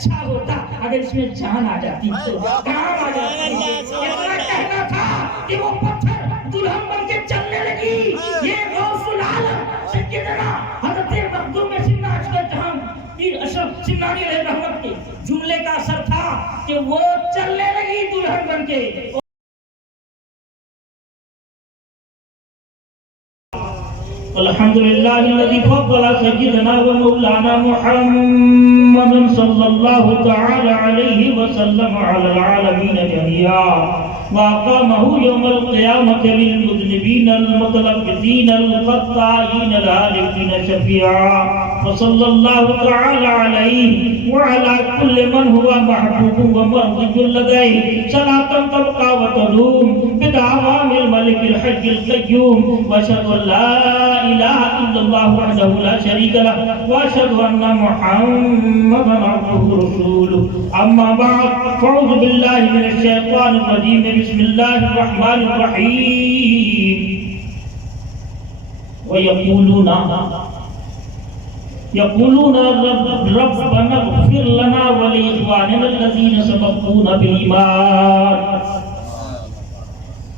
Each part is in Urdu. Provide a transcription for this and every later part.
اچھا ہوتا اگر اس میں جان آ جاتی تو کام آ جاتی. اتنا کہنا تھا کہ وہ پتھر دلہن بن کے چلنے لگی. یہ غوث العالم سیدنا حضرت مخدوم سیدنا جہاں پیر اشرف سمنانی علیہ رحمت کے جملے کا اثر تھا کہ وہ چلنے لگی دلہن بن کے. الحمدللہ الذی فضل سیدنا و مولانا محمد صلی اللہ تعالی علیہ وسلم علی العالمین جميعا وأقامه يوم القيامة للمذنبين المتلبسين الخطائين الهالكين شفيعا وصلى الله تعالى عليه وعلى كل من هو محبوب ومرضي لديه صلاة تبقى وتدوم بدعوام الملك الحي القيوم وأشهد أن لا إله إلا الله وحده لا شريك له وأشهد أن محمدا عبده ورسوله. أما بعد فأعوذ بالله من الشيطان الرجيم. بسم الله الرحمن الرحيم. ويقولون ربنا اغفر لنا ولإخواننا الذين سبقونا بالإيمان.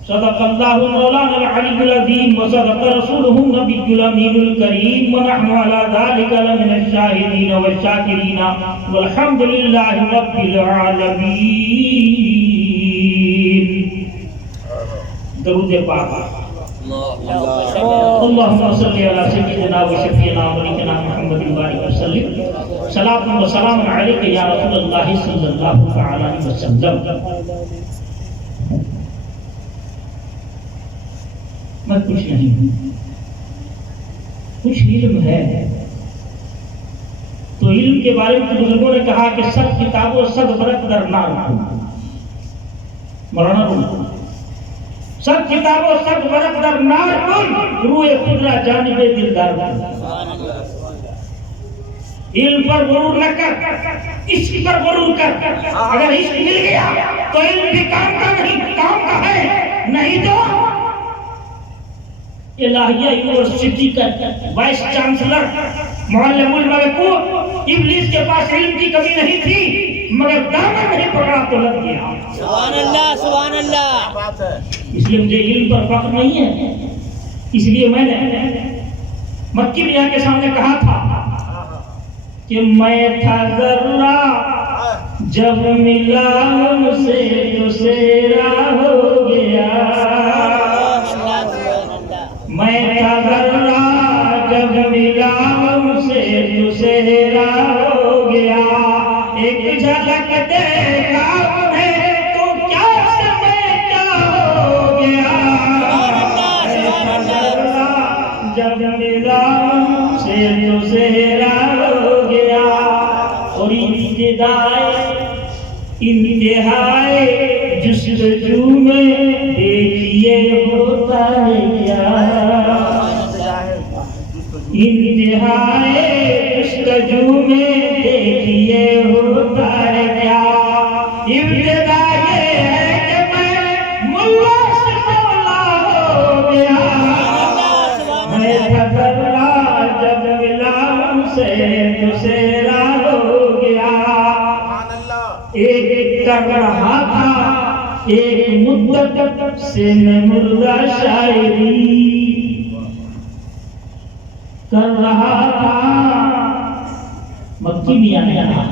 صدق الله مولانا العلي العظيم وصدق رسوله النبي الأمين الكريم ونحن على ذلك لمن الشاهدين والشاكرين والحمد لله رب العالمين. درود پاک. اللهم صل على سيدنا وشفيعنا وملكنا محمد وبارك وسلم. صلاة وسلام عليك يا رسول الله صلى الله تعالى عليه وسلم. میں کچھ نہیں ہوں، کچھ علم ہے. تو علم کے بارے میں بزرگوں نے کہا کہ سب کتابوں سب برق در نار کو مولانا کو سب کتابوں سب برق در نار کن روح خود را جانب دلدار کن. علم پر غرور نہ کر، عشق پر غرور کر. اگر عشق مل گیا تو علم بھی کام کا نہیں، کام کا ہے. نہیں تو الہیہ یونیورسٹی کا وائس چانسلر معلم الملکوت ابلیس کے پاس علم کی کمی نہیں تھی مگر دامن نہیں پکڑا تو لگ گیا. سبحان اللہ سبحان اللہ. اس لیے مجھے علم پر فخر نہیں ہے. اس لیے میں نے مکی میاں کے سامنے کہا تھا کہ میں تھا ذرہ جب ملا ان سے تو سیرا ہو گیا. میں تھا ذرہ جب ملا ان سے تو سیرا ہو گیا. ایک جھلک دیکھا انہیں تو کیا سمے کیا ہو گیا. جب ملا ان سے تو سیرا ہو گیا. اور انتہائی جستجو میں دیکھیے ہوتا ہے کیا. انتہائی جستجو میں دیکھیے ہوتا ہے کیا. ابتدا یہ ہے کہ میں ملا سے مولا ہو گیا. میں ذرہ جب ملا ان سے تو سیرا ہو گیا. ایک کر رہا تھا ایک مدت سے میں مردہ شاعری کر رہا تھا. مکی میاں نے کہا،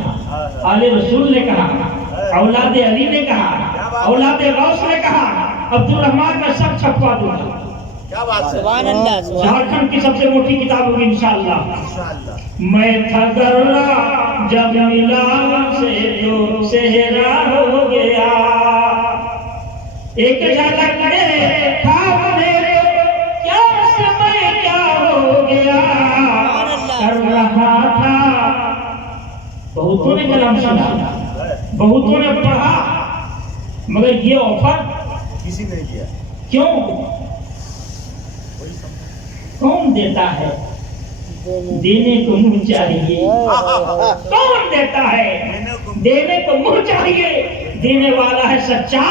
آل رسول نے کہا، اولاد علی نے کہا، اولاد غوث نے کہا، عبدالرحمن میں سب چھپوا دوں گا. سبحان اللہ. جھارکھنڈ کی سب سے موٹی کتاب ہوگی انشاءاللہ. میں تھا ذرہ جب ملا سے تو سہرا ہو گیا. ایک جھلک دیکھا انہیں کیا سمے کیا ہو گیا. کر رہا تھا بہتوں نے کلام سنا، بہتوں نے پڑھا مگر یہ آفر کسی نے کیا. کیوں؟ کون دیتا ہے؟ دینے کو منہ چاہیے. کون دیتا ہے؟ دینے کو منہ چاہیے. دینے والا ہے سچا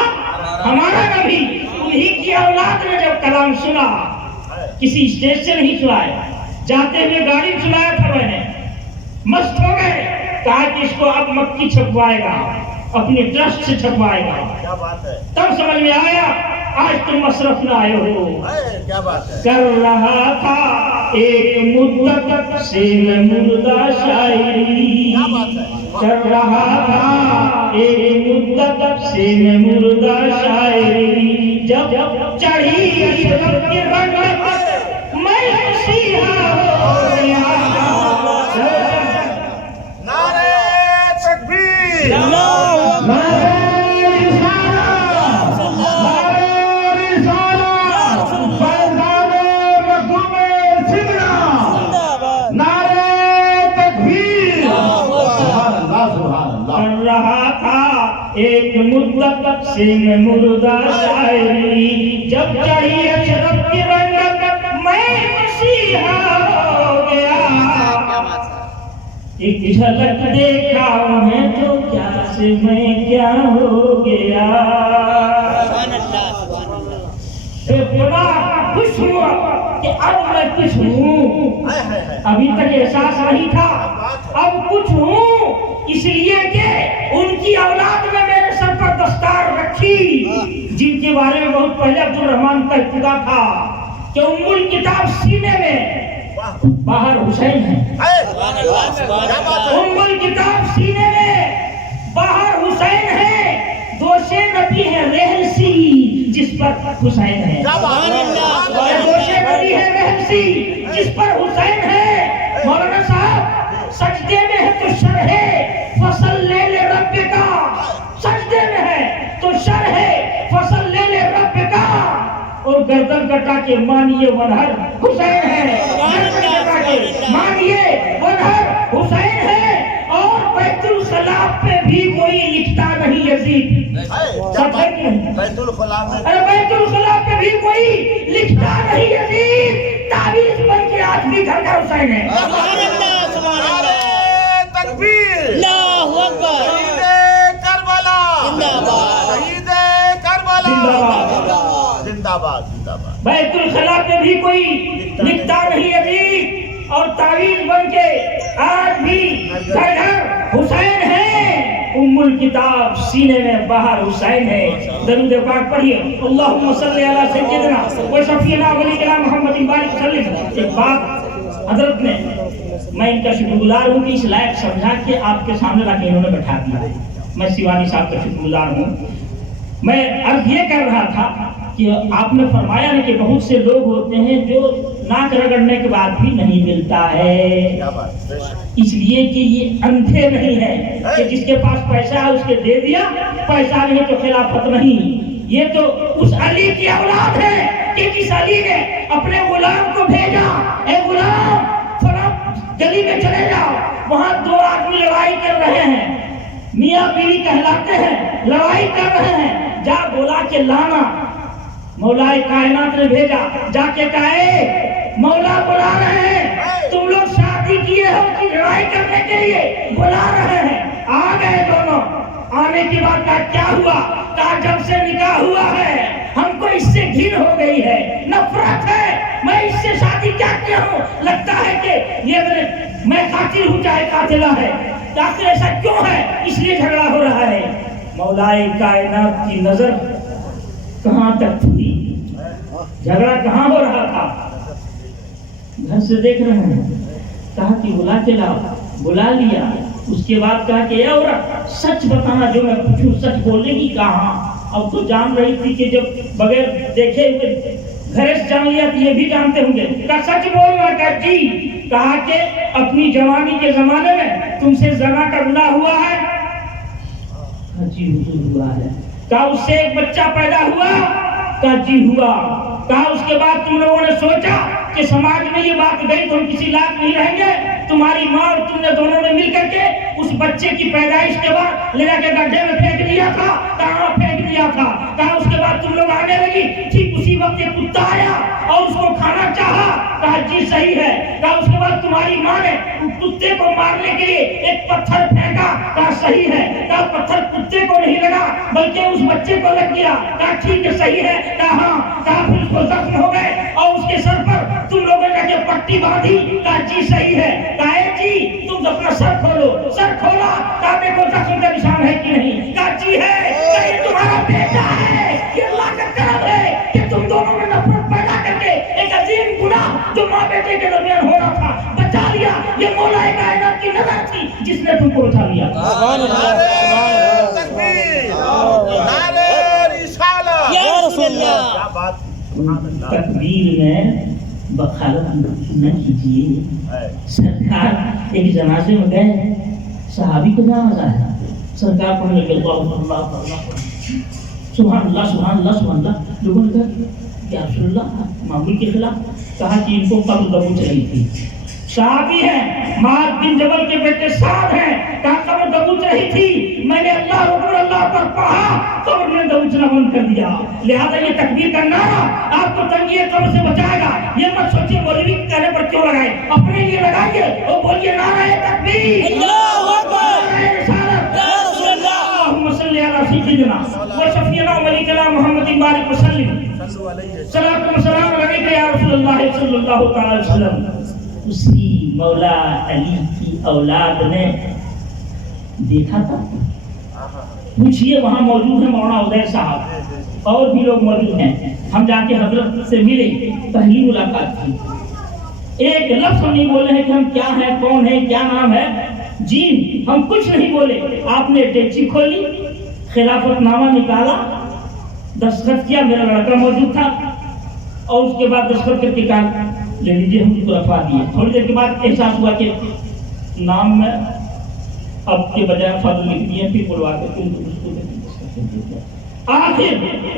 ہمارا نبی. انہی کی اولاد نے جب کلام سنا کسی اسٹیج سے نہیں سنایا، جاتے ہوئے گاڑی سنایا تھا. میں نے مست ہو گئے کہا کہ اس کو اب مکی چھپوائے گا، اپنے ٹرسٹ سے چھپوائے گا۔ کیا بات ہے، تب سمجھ میں آیا آج تم مصرف نہ آئے ہو۔ کیا بات ہے، کر رہا تھا ایک مدت سے میں مردہ شاعری، کر رہا تھا ایک مدت سے میں مردہ شاعری، جب چڑھی اشرف کی رنگت میں مسیحا ہو گیا۔ نعرہ تکبیر، کر رہا تھا ایک مدت سے میں مردہ شاعری، جب چڑھی اشرف کی رنگت میں مسیحا ہو گیا۔ ایک جھلک دیکھا میں تو کیا سے میں کیا ہو گیا۔ بڑا خوش ہوا کہ اب میں کچھ ہوں، ابھی تک احساس نہیں تھا، اب کچھ ہوں، اس لیے کہ ان کی اولاد میں میرے سر پر دستار رکھی، جن کے بارے میں بہت پہلے عبد الرحمن کا ابتدا تھا کہ ام الکتاب سینے میں، باہر حسین ہے، ام الکتاب سینے میں، باہر حسین ہے، دوشے نبی ہے رہنسی جس پر حسین ہے، دوشے نبی ہے رہنسی جس پر حسین ہے۔ مولانا صاحب سجدے میں ہے تو شرح فصل لے لے رب کا، سجدے میں ہے تو شرح فصل لے لے رب کا، اور گردن کٹا کے مانیے ونہر حسین ہے، گردن کٹا کے مانیے ونہر حسین ہے۔ اور بیت الخلاء پہ بھی کوئی لکھتا نہیں یزید، بیت الخلاء میں، ارے بیت الخلاء پہ بھی کوئی لکھتا نہیں یزید، تعویذ بن کے آج بھی گھر کا حسین ہے۔ نعرہ تکبیر، اللہ اکبر، شہید کربلا، شہید کربلا، زندہ باد، زندہ باد۔ بیت الخلاء پہ بھی کوئی لکھتا نہیں یزید، اور تعویذ بن کے آج بھی گھر گھر حسین ہے، ام الکتاب سینے میں، باہر حسین ہے۔ درود پاک پڑھیے، اللہم صلی علی سیدنا و شفیعنا ولینا محمد بارک وسلم۔ ایک بات حضرت نے، میں ان کا شکر گزار ہوں کہ اس لائق سمجھا کہ آپ کے سامنے لا کے انہوں نے بٹھا دیا، میں سیوانی صاحب کا شکر گزار ہوں۔ میں عرض یہ کر رہا تھا کہ آپ نے فرمایا ہے کہ بہت سے لوگ ہوتے ہیں جو ناک رگڑنے کے بعد بھی نہیں ملتا ہے، کیا بات ہے، اس لیے کہ یہ اندھے نہیں ہیں کہ جس کے پاس پیسہ ہے اس کے دے دیا، پیسہ نہیں تو خلافت نہیں۔ یہ تو اس علی کی اولاد ہے کہ جس علی نے اپنے غلام کو بھیجا، اے غلام فلاں گلی میں چلے جاؤ، وہاں دو آدمی لڑائی کر رہے ہیں، میاں بیوی کہلاتے ہیں، لڑائی کر رہے ہیں، جا بولا کے لانا۔ مولا کائنات نے بھیجا، جا کے کہے مولا بلا رہے ہیں، تم لوگ شادی کیے ہو کہ لڑائی کرنے کے لیے بلا رہے ہیں۔ آ گئے دونوں، آنے کی بات کہا کیا ہوا؟ کہا جب سے نکاح ہوا ہے ہم کو اس سے گھن ہو گئی ہے، نفرت ہے، میں اس سے شادی کیا ہوں، لگتا ہے کہ یہ میں قاتل ہوں چاہے قاتلہ ہے، آخر ایسا کیوں ہے؟ اس لیے جھگڑا ہو رہا ہے۔ مولا کائنات کی نظر کہاں تک تھی، جھگڑا کہاں ہو رہا تھا، گھر سے دیکھ رہے ہیں، کہا کہ بلا کے لاؤ، بلا لیا۔ اس کے بعد کہا کہ اے عورت سچ بتانا، جو میں پوچھوں سچ بولنے کی کہاں؟ اب تو جان رہی تھی کہ جب بغیر دیکھے ہوئے گھر سے جان لیا تو یہ بھی جانتے ہوں گے۔ کہا سچ بولنا؟ کہا جی۔ کہا کہ اپنی جوانی کے زمانے میں تم سے زنا کا گناہ ہوا ہے؟ جی حضور ہوا ہے۔ کہا اس سے ایک بچہ پیدا ہوا؟ کہا جی ہوا۔ کہا اس کے بعد تم لوگوں نے سوچا کہ سماج میں یہ بات گئی تو ہم کسی لائق نہیں رہیں گے، تمہاری ماں اور تم نے دونوں نے مل کر کے اس بچے کی پیدائش کے بعد لے جا کے گڈھے میں پھینک دیا تھا، کہاں پھینک دیا تھا؟ کہا اس کے بعد تم لوگ آنے لگی، ٹھیک اسی وقت ایک کتا آیا اور اس کو کھانا چاہا، کہا جی صحیح ہے۔ کہا اس کے بعد تمہاری ماں نے کتے کو مارنے کے لیے ایک پتھر پھینکا، کہا صحیح ہے۔ کہا پتھر کتے کو نہیں لگا بلکہ اس بچے کو لگ گیا، کہا ٹھیک ہے صحیح ہے۔ کہا ہاں۔ کہا پھر اس کو زخم ہو گئے اور اس کے سر پر تم لوگوں نے جا کے پٹی باندھی، کہا جی صحیح ہے۔ کہا جی تم اپنا سر کھولو، سر کھول روزہ سن کا نشان ہے کہ نہیں؟ کہا جی ہے۔ کہا یہ تمہارا بیٹا ہے، یہ اللہ کا کرم ہے کہ تم دونوں میں نفرت پیدا کر کے ایک عظیم گناہ جو ماں بیٹے کے درمیان ہو رہا تھا بچا لیا۔ یہ مولا کائنات کی نظر تھی جس نے تم کو بچا لیا۔ سبحان اللہ، نعرہ تکبیر، نعرہ رسالت، یا رسول اللہ۔ کیا بات ہے، سبحان اللہ۔ تکبیر میں بخالت نہ کیجیے۔ سرکار ایک جنازے میں گئے، صحابی کو جہاں مزہ ہے، سرکار پڑھنے لگے اللہ اللہ اللہ سبحان اللہ سبحان اللہ سبحان اللہ۔ لوگوں نے کہا یا رسول اللہ معمول کے خلاف؟ کہا کہ ان کو قبر دبوچ رہی تھی۔ صحابی ہیں، معاذ بن جبل کے بیٹے سعد ہیں، کہا قبر دبوچ رہی تھی، میں نے اللہ پر پڑھا، قبر نے دبوچنا بند کر دیا۔ لہذا یہ تکبیر کا نعرہ آپ کو تنگی قبر سے بچائے گا۔ یہ مت سوچیے مولوی کہنے پر کیوں لگائے، اپنے لیے لگائیے اور بولیے نعرہ تکبیر، اللہ اکبر، نعرہ رسالت، یا رسول اللہ۔ اللہم صلی علی سیدنا و شفیعنا و ملکنا محمد بارک وسلم، صلو علیہ صلاۃ و سلام علیک یا رسول اللہ صلی اللہ تعالی وسلم۔ اسی مولا علی کی اولاد نے دیکھا تھا، پوچھئے وہاں موجود ہیں مولانا عدیر صاحب اور بھی لوگ موجود ہیں، ہم جا کے حضرت سے ملے، پہلی ملاقات تھی، ایک لفظ ہم نہیں بولے ہیں کہ ہم کیا ہیں، کون ہیں، کیا نام ہے، جی ہم کچھ نہیں بولے۔ آپ نے ڈیچی کھولی، خلافت نامہ نکالا، دستخط کیا، میرا لڑکا موجود تھا، اور اس کے بعد دستخط کر کے کہا لے لیجیے، ہم کو رفع دیے۔ تھوڑی دیر کے بعد احساس ہوا کہ نام میں اب کے بجائے فضل لکھ دیے، پھر بلوا کے تم اس کو آخر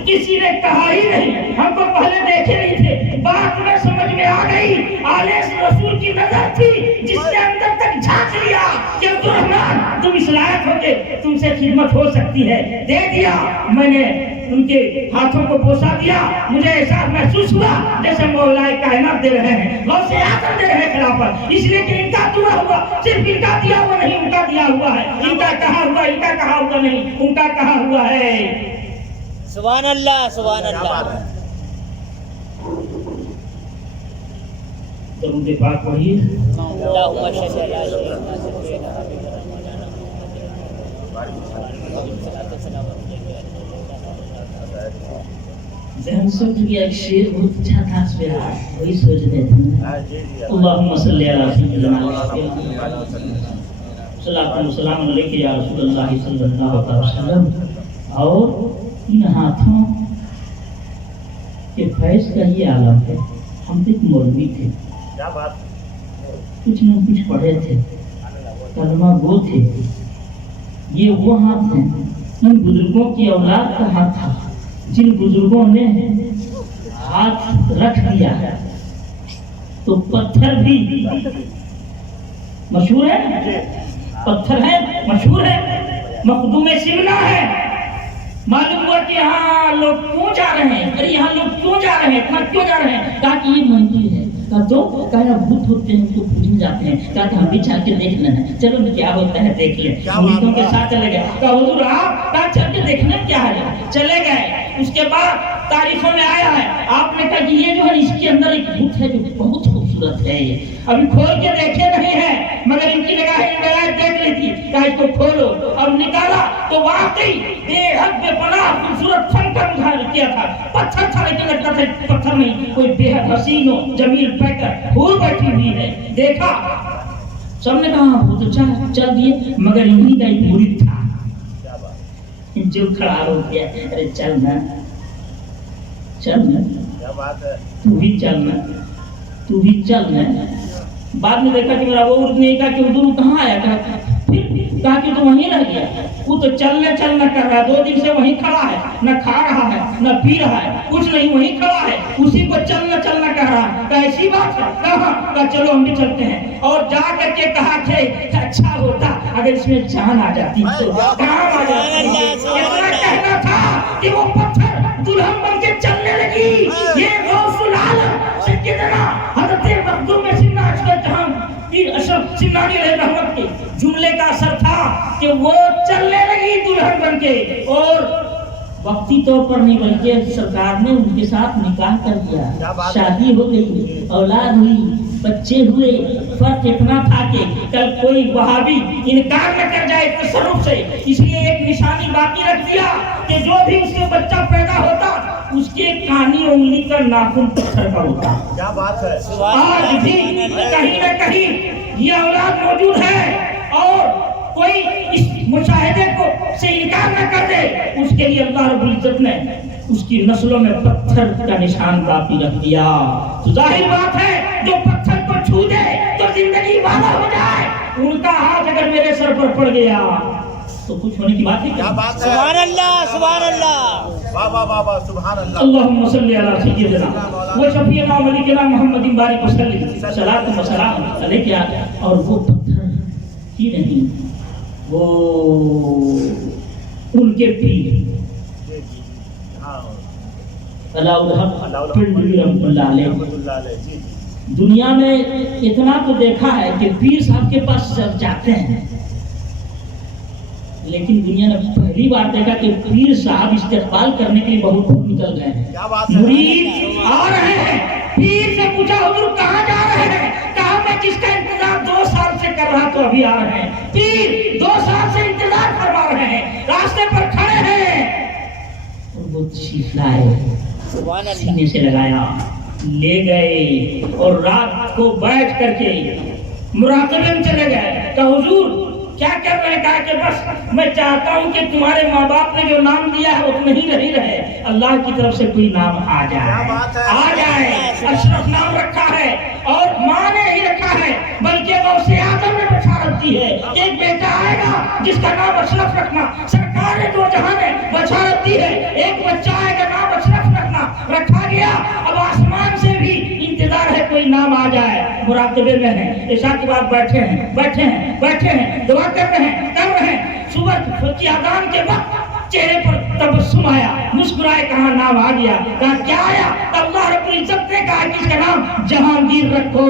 کسی نے کہا ہی نہیں، ہم کو پہلے دیکھے نہیں تھے، بات میں سمجھ میں آ گئی، آلیس رسول کی نظر تھی جس نے اندر تک جھانک لیا کہ عبدالرحمن تم اس لائق ہو کے تم سے خدمت ہو سکتی ہے، دے دیا۔ میں نے ان کے ہاتھوں کو بوسا دیا، مجھے احساس محسوس ہوا جیسے مولا کائنات دے رہے ہیں، غوث اعظم دے رہے ہیں خلافت، اس لیے کہ ان کا دعا ہوا، صرف ان کا دیا ہوا نہیں، ان کا دیا ہوا ہے، ان کا کہا ہوا، ان کا کہا ہوا نہیں، ان کا کہا ہوا ہے۔ سبحان اللہ، سبحان اللہ۔ درود پاک پڑھیے۔ اللہم صل علی سیدنا ذہن سے اٹھ گیا ایک شعر بہت اچھا تھا، اس پہ وہی سوچ رہے تھے۔ اللہم صلی علی سیدنا صلاۃ و سلام علیک یا رسول اللہ صلی اللہ علیہ وسلم۔ اور ان ہاتھوں کے فیض کا یہ عالم ہے۔ ہم ایک مولوی تھے، کیا بات، کچھ نہ کچھ پڑھے تھے، کلمہ گو تھے، یہ وہ ہاتھ ہیں ان بزرگوں کی اولاد کا ہاتھ تھا جن بزرگوں نے ہاتھ رکھ دیا ہے تو پتھر بھی مشہور ہے، پتھر ہے مشہور ہے، مخدوم سمنا ہے۔ معلوم ہوا کہ یہاں لوگ کیوں جا رہے ہیں، ارے یہاں لوگ کیوں جا رہے ہیں، اتنا کیوں جا رہے ہیں؟ کہا کہ یہ مندر ہے، کہا تو کہا بھوت ہوتے ہیں، ان کو پوجنے جاتے ہیں، کہا کہ ہم بھی چل کے دیکھ لینا ہے، چلو کیا ہوتا ہے دیکھ لیں۔ مریدوں کے ساتھ چلے گئے، کہا حضور آپ، کہا چل کے دیکھنا کیا ہے، چلے گئے۔ اس کے بعد تاریخوں میں آیا ہے، آپ نے کہا کہ یہ جو ہے اس کے اندر ایک بت ہے جو بہت خوبصورت ہے، ابھی کھول کے دیکھے نہیں ہے مگر ان کی نگاہیں دیکھ لی تھی، کہا اس کو کھولو، اب نکالا تو واقعی بے حد بے پناہ خوبصورت فن کا مظاہرہ کیا تھا، پتھر تھا لیکن لگتا تھا پتھر نہیں، کوئی بے حد حسین و جمیل پیکر حور بیٹھی ہوئی ہے۔ دیکھا سب نے کہا بہت اچھا ہے، چل دیے، مگر انہی کا ایک مرید تھا جو کھڑا ہو گیا، ارے چل نا چل نا، کیا بات ہے، تو بھی چلنا، تو بھی چلنا۔ بعد میں دیکھا کہ میرا وہ عورت نے کہا کہ حضور کہاں آیا، کہا کہ تو وہیں رہ گیا، وہ تو چلنا کر رہا ہے، 2 دن سے وہیں کھڑا ہے، نہ کھا رہا ہے نہ پی رہا ہے، کچھ نہیں، وہیں کھڑا ہے، اسی کو چلنا کر رہا ہے۔ کہا ایسی بات ہے، کہا چلو ہم بھی چلتے ہیں، اور جا کر کے کہا کہ اچھا ہوتا اگر اس میں جان آ جاتی تو کام آ جاتی۔ کہنا تھا کہ وہ پتھر دلہن بن کے چلنے لگی، یہ غوث العالم سیدنا حضرت مخدوم سمنا جہاں پیر اشرف سمنانی علیہ رحمت کے جملے کا اثر تھا کہ وہ چلنے لگی دلہن بن کے، اور وقتی طور پر نہیں بلکہ سرکار نے ان کے ساتھ نکاح کر دیا، شادی ہو گئی، اولاد ہوئی، بچے ہوئے فرق اتنا تھا کہ کل کوئی وہابی انکار نہ کر جائے تصرف سے، اس لیے ایک نشانی باقی رکھ دیا کہ جو بھی اس کے بچہ پیدا ہوتا اس کے کانی انگلی کا ناخن پتھر کا ہوتا۔ کیا بات ہے، آج بھی کہیں نہ کہیں یہ اولاد موجود ہے، اور کوئی اس مشاہدے کو سے انکار نہ کر دے، اس کے لیے اللہ رب العزت نے اس کی نسلوں میں پتھر کا نشان باقی رکھ دیا۔ تو ظاہر بات ہے جو پتھر کو چھو دے تو زندگی والا ہو جائے، ان کا ہاتھ اگر میرے سر پر پڑ گیا تو کچھ ہونے کی بات ہے کیا بات ہے، سبحان اللہ سبحان اللہ، واہ واہ واہ واہ، سبحان اللہ۔ اللہم صلی علی سیدنا و شفیعنا و ملکنا محمد بارک وسلم، صلاۃ و سلام علیہ۔ اور وہ پتھر ہی نہیں، وہ ان کے پیر علاء الحق پنڈوی رحمۃ اللہ علیہ، دنیا میں اتنا تو دیکھا ہے کہ پیر صاحب کے پاس جب جاتے ہیں، لیکن دنیا نے پہلی بار دیکھا کہ پیر صاحب استقبال کرنے کے لیے بہت دور نکل گئے ہیں۔ کیا بات ہے، مرید آ رہے ہیں، پیر سے پوچھا حضور کہاں جا رہے ہیں؟ کہا میں جس کا انتظار 2 سال سے کر رہا تو ابھی آ رہے ہیں۔ پیر 2 سال سے انتظار کروا رہے ہیں، راستے پر کھڑے ہیں، اور وہ تشریف لائے، سبحان اللہ، سینے سے لگایا، لے گئے، اور رات کو بیٹھ کر کے مراقبے میں چلے گئے۔ کہ حضور کیا کر رہے ہیں؟ کہا کہ بس میں چاہتا ہوں کہ تمہارے ماں باپ نے جو نام دیا ہے وہ نہیں رہی رہے، اللہ کی طرف سے کوئی نام آ جائے، آ جائے۔ اشرف نام رکھا ہے، اور ماں نے ہی رکھا ہے، بلکہ غوث اعظم نے بشارت دی ہے ایک بیٹا آئے گا جس کا نام اشرف رکھنا۔ سرکار نے دو جہاں میں بشارت دی ہے، ایک بچہ آئے گا نام اشرف رکھنا، رکھا گیا۔ اب آسمان سے بھی انتظار ہے کوئی نام آ جائے، مراقبے میں ہیں، عشاء کے بعد بیٹھے ہیں، دعا کر رہے ہیں، صبح کی اذان کے وقت چہرے پر تبسم آیا، مسکرائے، کہاں نام آ گیا؟ کہا کیا آیا؟ اللہ رب العزت نے کہا کہ اس کا نام جہانگیر رکھو۔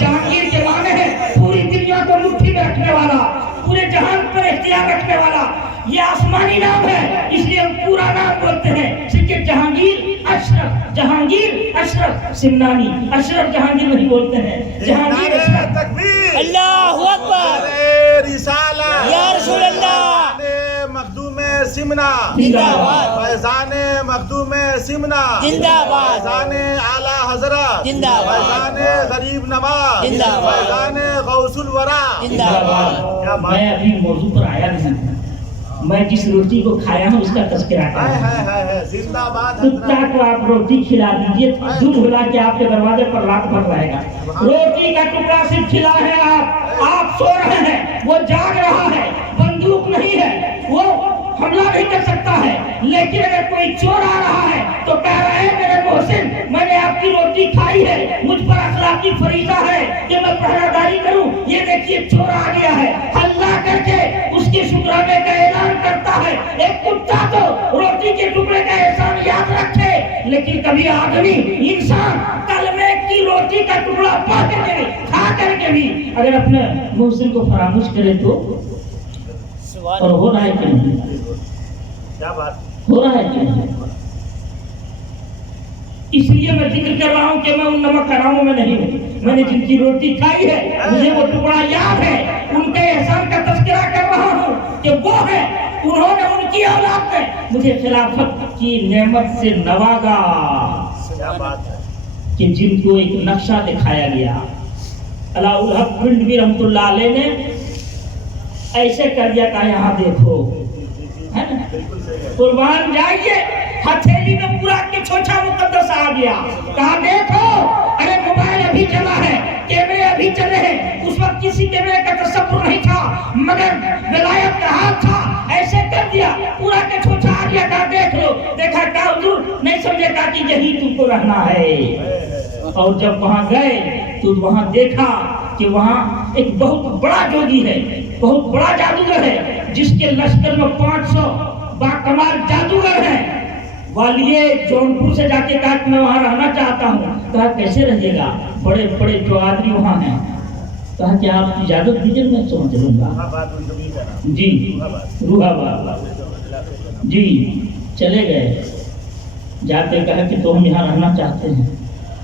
جہانگیر کے معنی ہے پوری دنیا کو مٹھی میں رکھنے والا، پورے جہان پر اختیار رکھنے والا۔ یہ آسمانی نام ہے، اس لیے ہم پورا نام بولتے ہیں، سکے جہانگیر اشرف، جہانگیر اشرف سمنانی، اشرف جہانگیر نہیں بولتے ہیں، جہانگیر اشرف۔ تکبیر، اللہ اکبر، رسالہ یا رسول اللہ، مخدوم سمنا، زندہ باد، فیضان مخدوم سمنا، زندہ باد، فیضان اعلی حضرت، زندہ باد، فیضان غریب نواز، زندہ باد، فیضان غوث الورا۔ زندہ باد۔ میں ابھی موضوع پر آیا نہیں، میں جس روٹی کو کھایا ہوں اس کا تذکرہ کر رہا ہوں۔ ہے زندہ باد کتا کو آپ روٹی کھلا دیجئے، دودھ ملا کے آپ کے دروازے پر رات بھر رہے گا۔ روٹی کا ٹکڑا صرف کھلا ہے، آپ سو رہے ہیں، وہ جاگ رہا ہے، بندوق نہیں ہے، وہ حملہ نہیں کر سکتا ہے، لیکن اگر کوئی چور آ رہا ہے تو کہہ رہا ہے میرے محسن میں نے آپ کی روٹی کھائی ہے، مجھ پر اخلاقی فریضہ ہے کہ میں پہرہ داری کروں، یہ دیکھیے چور آ گیا ہے، حلہ کر کے اس کے شکرانے کا اعلان کرتا ہے۔ ایک کتا تو روٹی کے ٹکڑے کا احسان یاد رکھے، لیکن کبھی آدمی انسان کلمے کی روٹی کا ٹکڑا پا کر کے کھا کر کے بھی اگر اپنے محسن کو فراموش کرے تو، اور ہو رہا ہے کہ نہیں؟ کیا بات، ہو رہا ہے کہ نہیں؟ اس لیے میں ذکر کر رہا ہوں کہ میں ان نمک حراموں میں نہیں ہوں، میں نے جن کی روٹی کھائی ہے مجھے وہ ٹکڑا یاد ہے، ان کے احسان کا تذکرہ کر رہا ہوں کہ وہ ہے، انہوں نے ان کی اولاد نے مجھے خلافت کی نعمت سے نوازا، کیا بات ہے، کہ جن کو ایک نقشہ دکھایا گیا۔ علاء الحق پنڈوی رحمۃ اللہ علیہ نے ایسے کر دیا، کہا یہاں دیکھو، ہے نا؟ قربان جائیے، ہتھیلی میں پورا کے چھوچا مقدس آ گیا، کہا دیکھو، ارے موبائل ابھی چلا ہے، کیمرے ابھی چلے ہیں، اس وقت کسی کیمرے کا تصور نہیں تھا، مگر ولایت کا ہاتھ تھا، ایسے کر دیا، پورا کے چھوچا آ گیا، کہا دیکھ لو، دیکھا کہا حضور نہیں سمجھے، کہا کہ یہی تم کو رہنا ہے۔ اور جب وہاں گئے تو وہاں دیکھا کہ وہاں ایک بہت بڑا جوگی ہے، بہت بڑا جادوگر ہے، جس کے لشکر میں 500 باکمال جادوگر ہیں۔ والیے جونپور سے جا کے کہا کہ میں وہاں رہنا چاہتا ہوں، کہا کیسے رہے گا، بڑے بڑے جوادری وہاں ہیں، کہا کہ آپ اجازت دیجیے میں سمجھ لوں گا۔ جی روح آباد، جی چلے گئے، جاتے کہا کہ تو ہم یہاں رہنا چاہتے ہیں۔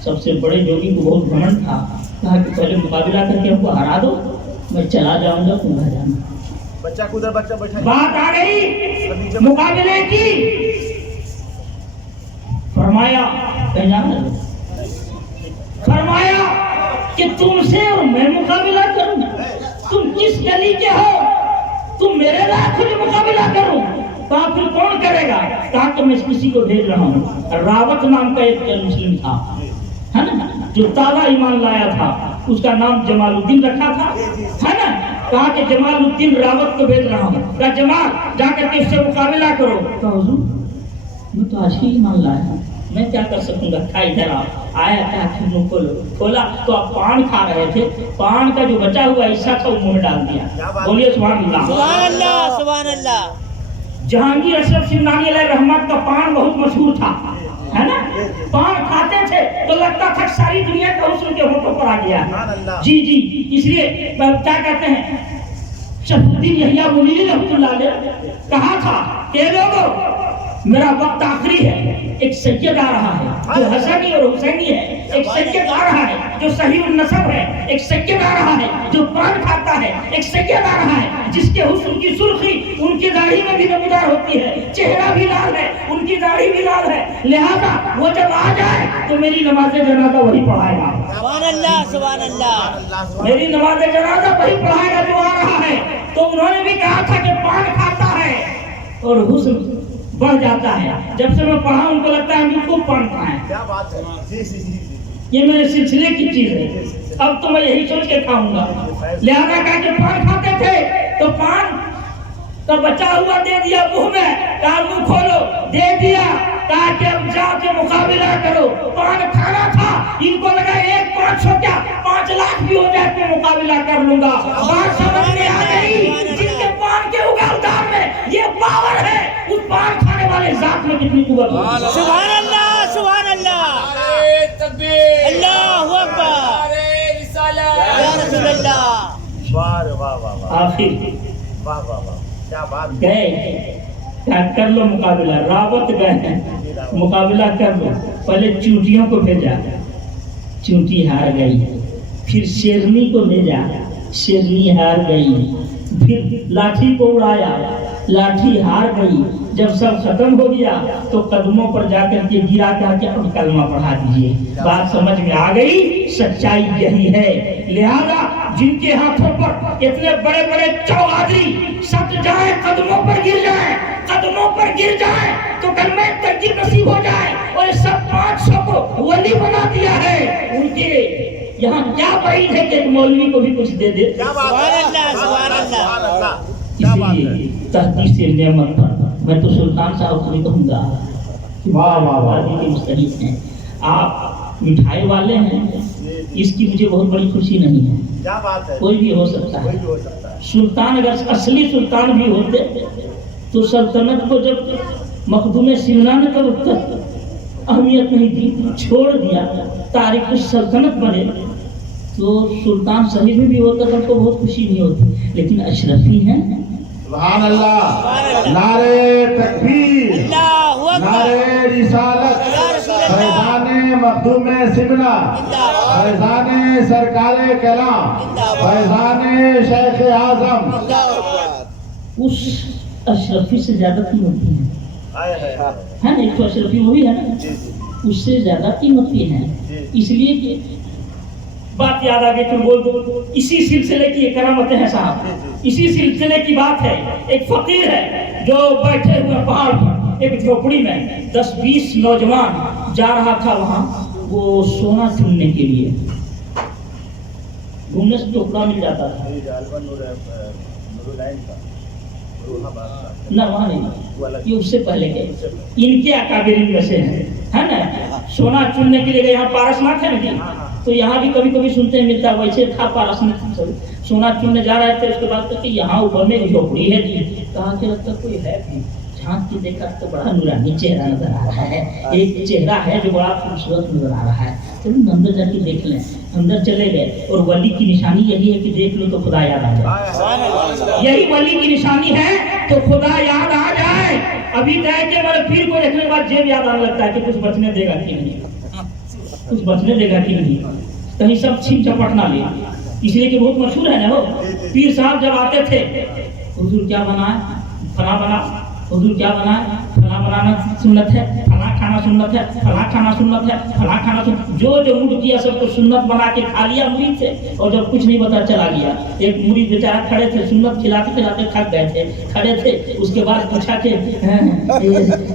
سب سے بڑے جوگی کو بہت گھمنڈ تھا، کہا کہ پہلے مقابلہ کر کے ہم کو ہرا دو، میں چلا جاؤں گا، تم رہ جانا۔ بچہ کو ادھر بچہ بیٹھا بات آ گئی مقابلے کی، فرمایا کہیں جانا ہے؟ فرمایا کہ تم سے اور میں مقابلہ کروں، تم کس گلی کے ہو، تم میرے لائق خود مقابلہ کروں؟ کہا پھر کون کرے گا؟ کہا کہ میں کسی کو بھیج رہا ہوں، راوت نام کا ایک مسلم تھا، ہے نا، جو تازہ ایمان لایا تھا، اس کا نام جمال الدین رکھا تھا، ہے نا۔ کہا کہ جمال الدین راوت کو بھیج رہا ہوں، کہا جمال جا کر کے اس سے مقابلہ کرو۔ کہا حضور میں تو آج ہی ایمان لایا ہوں، میں کیا کر سکوں گا؟ کہا ادھر آیا، کہا کھولو، کھولا تو آپ پان کھا رہے تھے، پان کا جو بچا ہوا حصہ تھا وہ منہ میں ڈال دیا۔ بولیے سبحان اللہ، سبحان اللہ، سبحان اللہ۔ جہانگیر اشرف سمنانی علیہ رحمت کا پان بہت مشہور تھا، ہے نا، پان کھاتے تھے تو لگتا تھا ساری دنیا کا حسن کے ہونٹوں پر آ گیا ہے۔ جی جی، اس لیے کیا کہتے ہیں، شرف الدین یحییٰ منیری رحمۃ اللہ علیہ کہا تھا کہ لوگوں میرا وقت آخری ہے، ایک سید آ رہا ہے جو حسنی اور حسینی ہے، ایک سید آ رہا ہے جو صحیح النسب ہے، ایک سید آ رہا ہے جو پان کھاتا ہے، ایک سید آ رہا ہے جس کے حسن کی سرخی ان کی داڑھی میں بھی نمودار ہوتی ہے، چہرہ بھی لال ہے، ان کی داڑھی بھی لال ہے، لہذا وہ جب آ جائے تو میری نماز جنازہ وہی پڑھائے گا۔ سبحان اللہ، سبحان اللہ۔ میری نماز جنازہ وہی پڑھائے گا جو آ رہا ہے۔ تو انہوں نے بھی کہا تھا کہ پان کھاتا ہے اور حسن بڑھ جاتا ہے۔ جب سے میں پڑھا ان کو لگتا ہے ہم خوب پان کھائیں، کیا بات ہے، جی جی جی، یہ میرے سلسلے کی چیز ہے، اب تو میں یہی سوچ کے کھاؤں گا۔ لہذا کہا کہ پان کھاتے تھے تو پان کا بچا ہوا دے دیا منہ میں، کہا منہ کھولو، دے دیا، کہا کہ اب جا کے مقابلہ کرو۔ پان کھانا تھا، ان کو لگا 1-500 کیا 5 لاکھ بھی ہو جائے تو مقابلہ کر لوں گا۔ بات سمجھ میں آ گئی؟ جن کے پان کے اگالدار میں یہ پاور ہے، اس پان کھانے والے ذات میں کتنی قوت ہے۔ سبحان اللہ، سبحان اللہ، اللہ اکبر، یا رسول اللہ۔ واہ واہ واہ واہ آخر واہ واہ واہ، کیا بات ہے، گئے، کیا کر لو مقابلہ، راوت گئے ہیں، مقابلہ کر لو۔ پہلے چونٹیوں کو بھیجا، چونٹی ہار گئی، پھر شیرنی کو بھیجا، شیرنی ہار گئی، پھر لاٹھی کو اڑایا، لاٹھی ہار گئی۔ جب سب ختم ہو گیا تو قدموں پر جا کر کے گرا، کہا کہ اب کلمہ پڑھا دیجئے۔ بات سمجھ میں آ گئی؟ سچائی یہی ہے۔ لہذا جن کے ہاتھوں پر اتنے بڑے بڑے چوغادری سٹ جائیں، قدموں پر گر جائیں، قدموں پر گر جائیں تو کلمہ ترجیح نصیب ہو جائے، اور سب 500 کو ولی بنا دیا ہے، ان کے یہاں کیا بعید ہے کہ ایک مولوی کو بھی کچھ دے دے۔ کیا بات ہے، سبحان اللہ، سبحان اللہ، سبحان اللہ، کیا اسی بات لیے ہے، تحدیث نعمت پر میں تو سلطان صاحب کو بھی کہوں گا کہ واہ واہ واہ، وادی کے مستحق ہیں، آپ مٹھائی والے ہیں، اس کی مجھے بہت بڑی خوشی نہیں ہے، کیا بات ہے، کوئی بھی ہو سکتا کوئی ہے۔ بھی ہو سکتا ہے، سلطان اگر اصلی سلطان بھی ہوتے تو سلطنت کو جب مخدوم سمنا نے کب تک اہمیت نہیں دی، چھوڑ دیا، تاریخ السلطنت بنے، تو سلطان صحیح میں بھی ہوتا تو کو بہت خوشی نہیں ہوتی، لیکن اشرفی ہیں۔ سبحان اللہ، نعرے تکبیر، اللہ اکبر، نعرے رسالت، یا رسول اللہ، فیضان مخدوم سمنا، فیضان سرکار کلام، فیضان شیخ اعظم۔ اس اشرفی سے زیادہ قیمتی ہیں، آئے ہے، ہے نا، ایک تو اشرفی وہی ہے نا، جی جی اس سے زیادہ قیمتی ہیں، اس لیے کہ بات یاد آ گئی تو بول دو، اسی سلسلے کی یہ کرامتیں ہیں صاحب، اسی سلسلے کی بات ہے۔ ایک فقیر ہے جو بیٹھے ہوئے پہاڑ پر ایک جھوپڑی میں 10-20 نوجوان جا رہا تھا وہاں وہ سونا چننے کے لیے، گھومنے سے ٹوکرا مل جاتا تھا، نہ وہاں نہیں، یہ اس سے پہلے کے ان کے اکابرین میں سے ہیں، ہے نا، سونا چننے کے لیے یہاں پارسناتھ ہے نا، تو یہاں بھی کبھی کبھی سنتے ہیں ملتا ہے، ویسے تھا پارسناتھ، سونا چننے جا رہے تھے، اس کے بعد کہ یہاں اوپر میں ایک جھوپڑی ہے جی، کہاں کہ لگتا کوئی ہے بھی، جھانک کے دیکھا تو بڑا نورانی چہرہ نظر آ رہا ہے، ایک چہرہ ہے جو بڑا خوبصورت نظر آ رہا ہے، چلو اندر جا کے دیکھ لیں۔ اندر چلے گئے، اور ولی کی نشانی یہی ہے کہ دیکھ لو تو خدا یاد آ جائے، یہی ولی کی نشانی ہے تو خدا یاد آ جائے۔ ابھی طے کہ میرے پیر کو دیکھنے کے بعد جیب یاد آنے لگتا ہے کہ کچھ بچنے دے گا کہ نہیں، کچھ بچنے دے گا کہ نہیں، کہیں سب چھپ جھپٹ نہ لے، اس لیے کہ بہت مشہور ہے نا وہ پیر صاحب جب آتے تھے حضور کیا بنا ہے فلاں بنا، حضور کیا بنا ہے فلاں بنانا سنت ہے، فلاں کھانا سنت ہے، فلاں کھانا سنت ہے، فلاں کھانا سنت، جو موڈ کیا سب کو سنت بنا کے کھا لیا مرید سے، اور جب کچھ نہیں پتا چلا گیا۔ ایک مرید بیچارہ کھڑے تھے سنت کھلاتے کھلاتے تھک گئے تھے، کھڑے تھے، اس کے بعد پوچھا کہ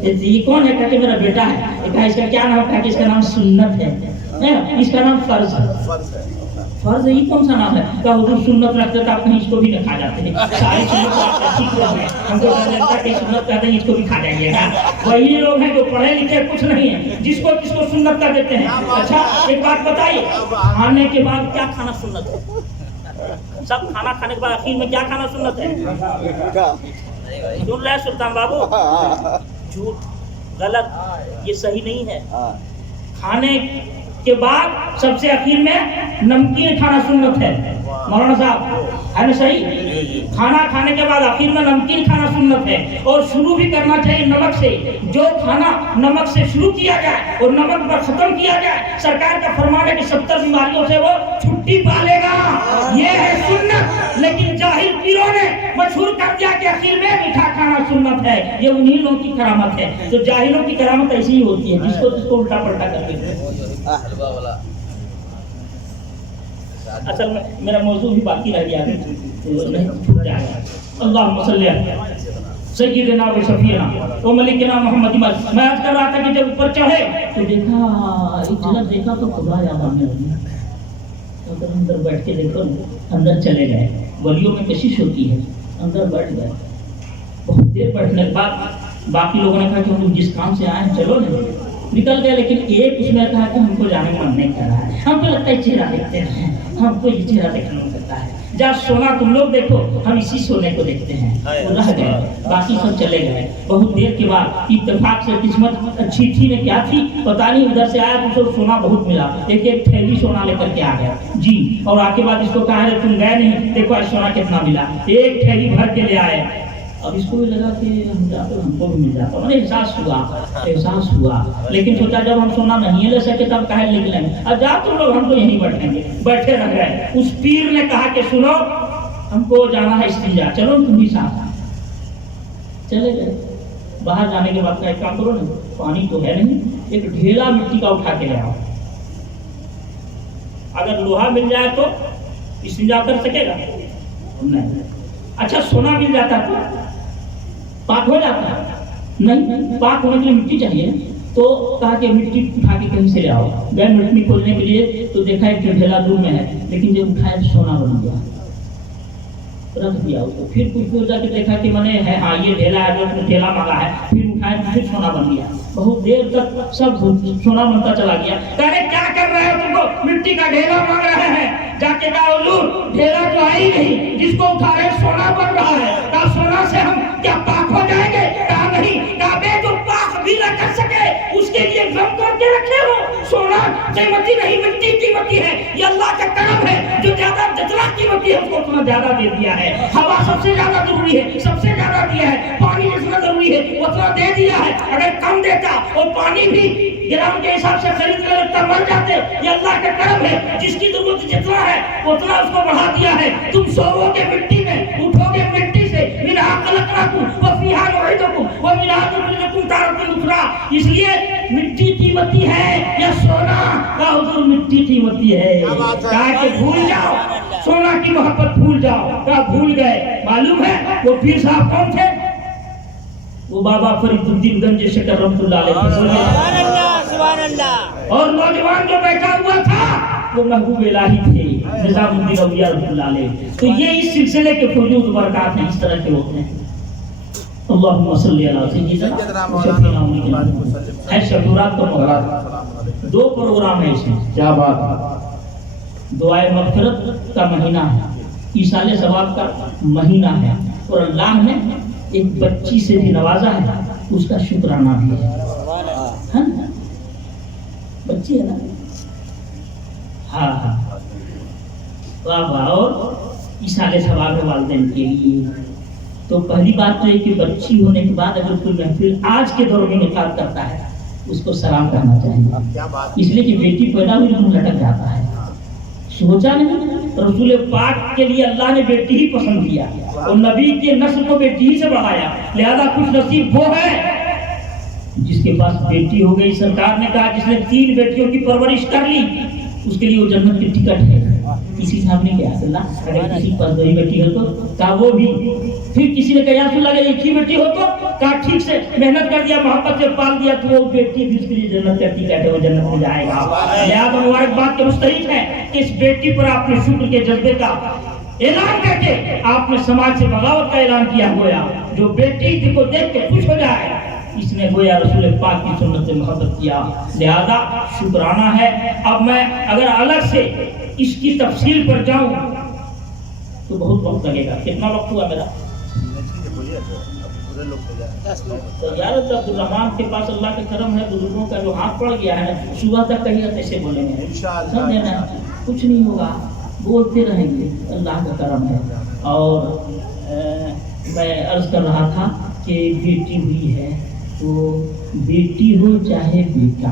یہ کون ہے؟ کہا کہ میرا بیٹا ہے۔ کہا اس کا کیا نام؟ کہا کہ اس کا نام سنت ہے، اس کا نام فرض ہے۔ فرض یہ کون سا نام ہے؟ کہا حضور سنت رکھتے تھا، کہیں اس کو بھی نہ کھا جاتے ہیں، ساری سنت ٹھیک ہے، ہم کو ڈر لگتا ہے کہ سنت کہتے ہیں اس کو بھی کھا جائیے گا۔ وہی لوگ ہیں جو پڑھے لکھے کچھ نہیں ہیں، جس کو سنت کر دیتے ہیں۔ اچھا ایک بات بتائیے، کھانے کے بعد کیا کھانا سنت ہے؟ سب کھانا کھانے کے بعد آخر میں کیا کھانا سنت ہے؟ سن رہے سلطان بابو؟ جھوٹ، غلط، یہ صحیح نہیں ہے۔ کھانے کے بعد سب سے اخیر میں نمکین کھانا سنت ہے، مولانا صاحب ہے نا صحیح؟ کھانا کھانے کے بعد آخر میں نمکین کھانا سنت ہے، اور شروع بھی کرنا چاہیے نمک سے۔ جو کھانا نمک سے شروع کیا جائے اور نمک پر ختم کیا جائے، سرکار کا فرمان ہے کہ 70 بیماریوں سے وہ چھٹی پا لے گا، یہ ہے سنت۔ لیکن جاہل پیروں نے مشہور کر دیا کہ آخر میں میٹھا کھانا سنت ہے، یہ انہی لوگوں کی کرامت ہے۔ تو جاہلوں کی کرامت ایسی ہی ہوتی ہے، جس کو الٹا پلٹا کر کے۔ اصل میں میرا موضوع بھی باقی رہ گیا ہے، چھوٹ جائے گا۔ اللہم صلی علی سیدنا و شفیعنا و ملکنا محمد۔ میں آج کر رہا تھا کہ جب اوپر چڑھے تو دیکھا، ایک جھلک دیکھا تو خدا یاد آنے لگی۔ اگر اندر بیٹھ کے دیکھو، اندر چلے گئے، ولیوں میں کشش ہوتی ہے، اندر بیٹھ گئے۔ بہت دیر بیٹھنے کے بعد باقی لوگوں نے کہا کہ ہم جس کام سے آئے چلو نا، نکل گئے۔ لیکن ایک اس نے کہا کہ ہم کو جانے کا من نہیں کر رہا ہے، ہم کو لگتا ہے چہرہ دیکھتے ہیں، ہم کو یہ چہرہ دیکھنا نہیں کرتا ہے، جب سونا تم لوگ دیکھو، ہم اسی سونے کو دیکھتے ہیں۔ وہ رہ گئے، باقی سب چلے گئے۔ بہت دیر کے بعد اتفاق سے قسمت اچھی تھی نے کیا تھی پتہ نہیں، ادھر سے آیا تو سونا بہت ملا، ایک تھیلی سونا لے کر کے آ گیا جی، اور آ کے بعد اس کو کہا تم گئے نہیں، دیکھو آج سونا کتنا ملا، ایک تھیلی بھر کے لے آئے۔ اب اس کو بھی لگا کہ ہم جاتے ہم کو بھی مل جاتا، مجھے احساس ہوا، لیکن سوچا جب ہم سونا نہیں لے سکے تب کہے نکلیں گے، اب جا تم لوگ، ہم تو یہیں بیٹھیں گے۔ بیٹھے رہ گئے۔ اس پیر نے کہا کہ سنو ہم کو جانا ہے استنجا، چلو تم بھی ساتھ۔ چلے گئے۔ باہر جانے کے بعد ایک کام کرو نا، پانی تو ہے نہیں، ایک ڈھیلا مٹی کا اٹھا کے لے آؤ، اگر لوہا مل جائے تو استنجا کر سکے گا نہیں۔ اچھا سونا مل جاتا تو پاک ہو جاتا ہے نہیں، پاک ہونے کے لیے مٹی چاہیے، تو کہا کہ مٹی اٹھا کے کہیں سے لے آؤ۔ گئے مٹی کھولنے کے لیے تو دیکھا ایک ڈھیلا دور میں ہے، لیکن جب اٹھایا تو سونا بن گیا، رکھ دیا اس کو۔ پھر کچھ جا کے دیکھا کہ میں نے ہاں یہ ڈھیلا ہے، جو ڈھیلا مانگا ہے، پھر اٹھایا تو پھر سونا بن گیا۔ بہت دیر تک سب سونا بنتا چلا گیا۔ کہنے کیا کر رہے ہو، تم کو مٹی کا ڈھیلا مانگ رہے ہیں؟ جا کے کہا حضور ڈھیلا تو آئی نہیں، جس کو اٹھا رہے سونا بن رہا ہے۔ کہا سونا سے ہم کیا پاک ہو جائیں گے؟ کہا نہیں، کہا بے جو پاک بھی نہ کر سکے اس کے لیے غم کر کے رکھے ہو۔ سونا قیمتی نہیں، مٹی قیمتی ہے، یہ اللہ کا کرم ہے، جو زیادہ جتنا قیمتی ہے اس کو اتنا زیادہ دے دیا ہے۔ ہوا سب سے زیادہ ضروری ہے، سب سے زیادہ دیا ہے۔ پانی جتنا ضروری ہے اتنا دے دیا ہے، اگر کم دیتا اور پانی بھی گرام کے حساب سے خرید کر لگتا مر جاتے۔ یہ اللہ کا کرم ہے، جس کی ضرورت جتنا ہے اتنا اس کو بڑھا دیا ہے۔ تم سوؤ گے مٹی میں، اٹھو گے مٹی سے، منہا خلقناکم وفیہا نعیدکم ومنہا نخرجکم تارۃ اخری۔ اس لیے مٹی قیمتی ہے یا سونا؟ کہا حضور مٹی قیمتی ہے، کہا کہ بھول جاؤ سونا کی محبت، بھول جاؤ۔ کہا بھول گئے۔ معلوم ہے وہ پیر صاحب کون تھے؟ وہ بابا فرید الدین گنج شکر رحمۃ اللہ علیہ سبحان اللہ سبحان اللہ۔ اور نوجوان جو بیٹھا ہوا تھا وہ محبوب الہی تھے نظام الدین اولیاء رحمۃ اللہ علیہ۔ تو یہ اس سلسلے کے فوجود برکات ہیں، اس طرح کے ہوتے ہیں۔ اللہم صلی علی سیدنا شفیعنا محمد۔ ہے شبورات کا پروگرام، 2 پروگرام ہے اس میں۔ کیا بات ہے؟ دعائے مغفرت کا مہینہ ہے، ایصال ثواب کا مہینہ ہے، اور اللہ نے ایک بچی سے بھی نوازا ہے، اس کا شکرانہ بھی ہے۔ بچی ہے نا؟ ہاں ہاں، واہ واہ۔ اور ایصال ثواب والدین کے لیے تو پہلی بات تو یہ کہ بچی ہونے کے بعد اگر کوئی محفل آج کے دور میں انعقاد کرتا ہے اس کو سلام کرنا چاہیے، اس لیے کہ بیٹی پیدا ہوئی تو لٹک جاتا ہے، سوچا نہیں رسول پاک کے لیے اللہ نے بیٹی ہی پسند کیا اور نبی کے نسل کو بیٹی ہی سے بڑھایا، لہذا خوش نصیب وہ ہے جس کے پاس بیٹی ہو گئی۔ سرکار نے کہا جس نے 3 بیٹیوں کی پرورش کر لی اس کے لیے وہ جنت کی ٹکٹ ہے۔ کسی صاحب نے کہا اللہ اگر کسی کے پاس 2 بیٹی ہو تو کہا وہ بھی، پھر کسی نے کہا یا رسول اللہ ایک ہی بیٹی ہو تو کہا ٹھیک سے محنت کر دیا، محبت سے پال دیا تو وہ بیٹی بھی اس کے لیے جنت کا ٹکٹ ہے، وہ جنت میں جائے گا۔ لہٰذا مبارکباد کے مستحق ہے کہ اس بیٹی پر آپ نے شکر کے جذبے کا اعلان کر کے آپ نے سماج سے بغاوت کا اعلان کیا، گویا جو بیٹی کو دیکھ کے خوش ہو جائے اس نے گویا رسول پاک کی سنت سے محبت کیا، لہذا شکرانہ ہے۔ اب میں اگر الگ سے اس کی تفصیل پر جاؤں تو بہت وقت لگے گا۔ کتنا وقت ہوا میرا؟ تو یار عبد الرحمان کے پاس اللہ کا کرم ہے، بزرگوں کا جو ہاتھ پڑ گیا ہے صبح تک کہیں گا کیسے بولیں گے، سمجھے نا، کچھ نہیں ہوگا، بولتے رہیں گے، اللہ کا کرم ہے۔ اور میں عرض کر رہا تھا کہ بیٹی ہوئی ہے تو بیٹی ہو چاہے بیٹا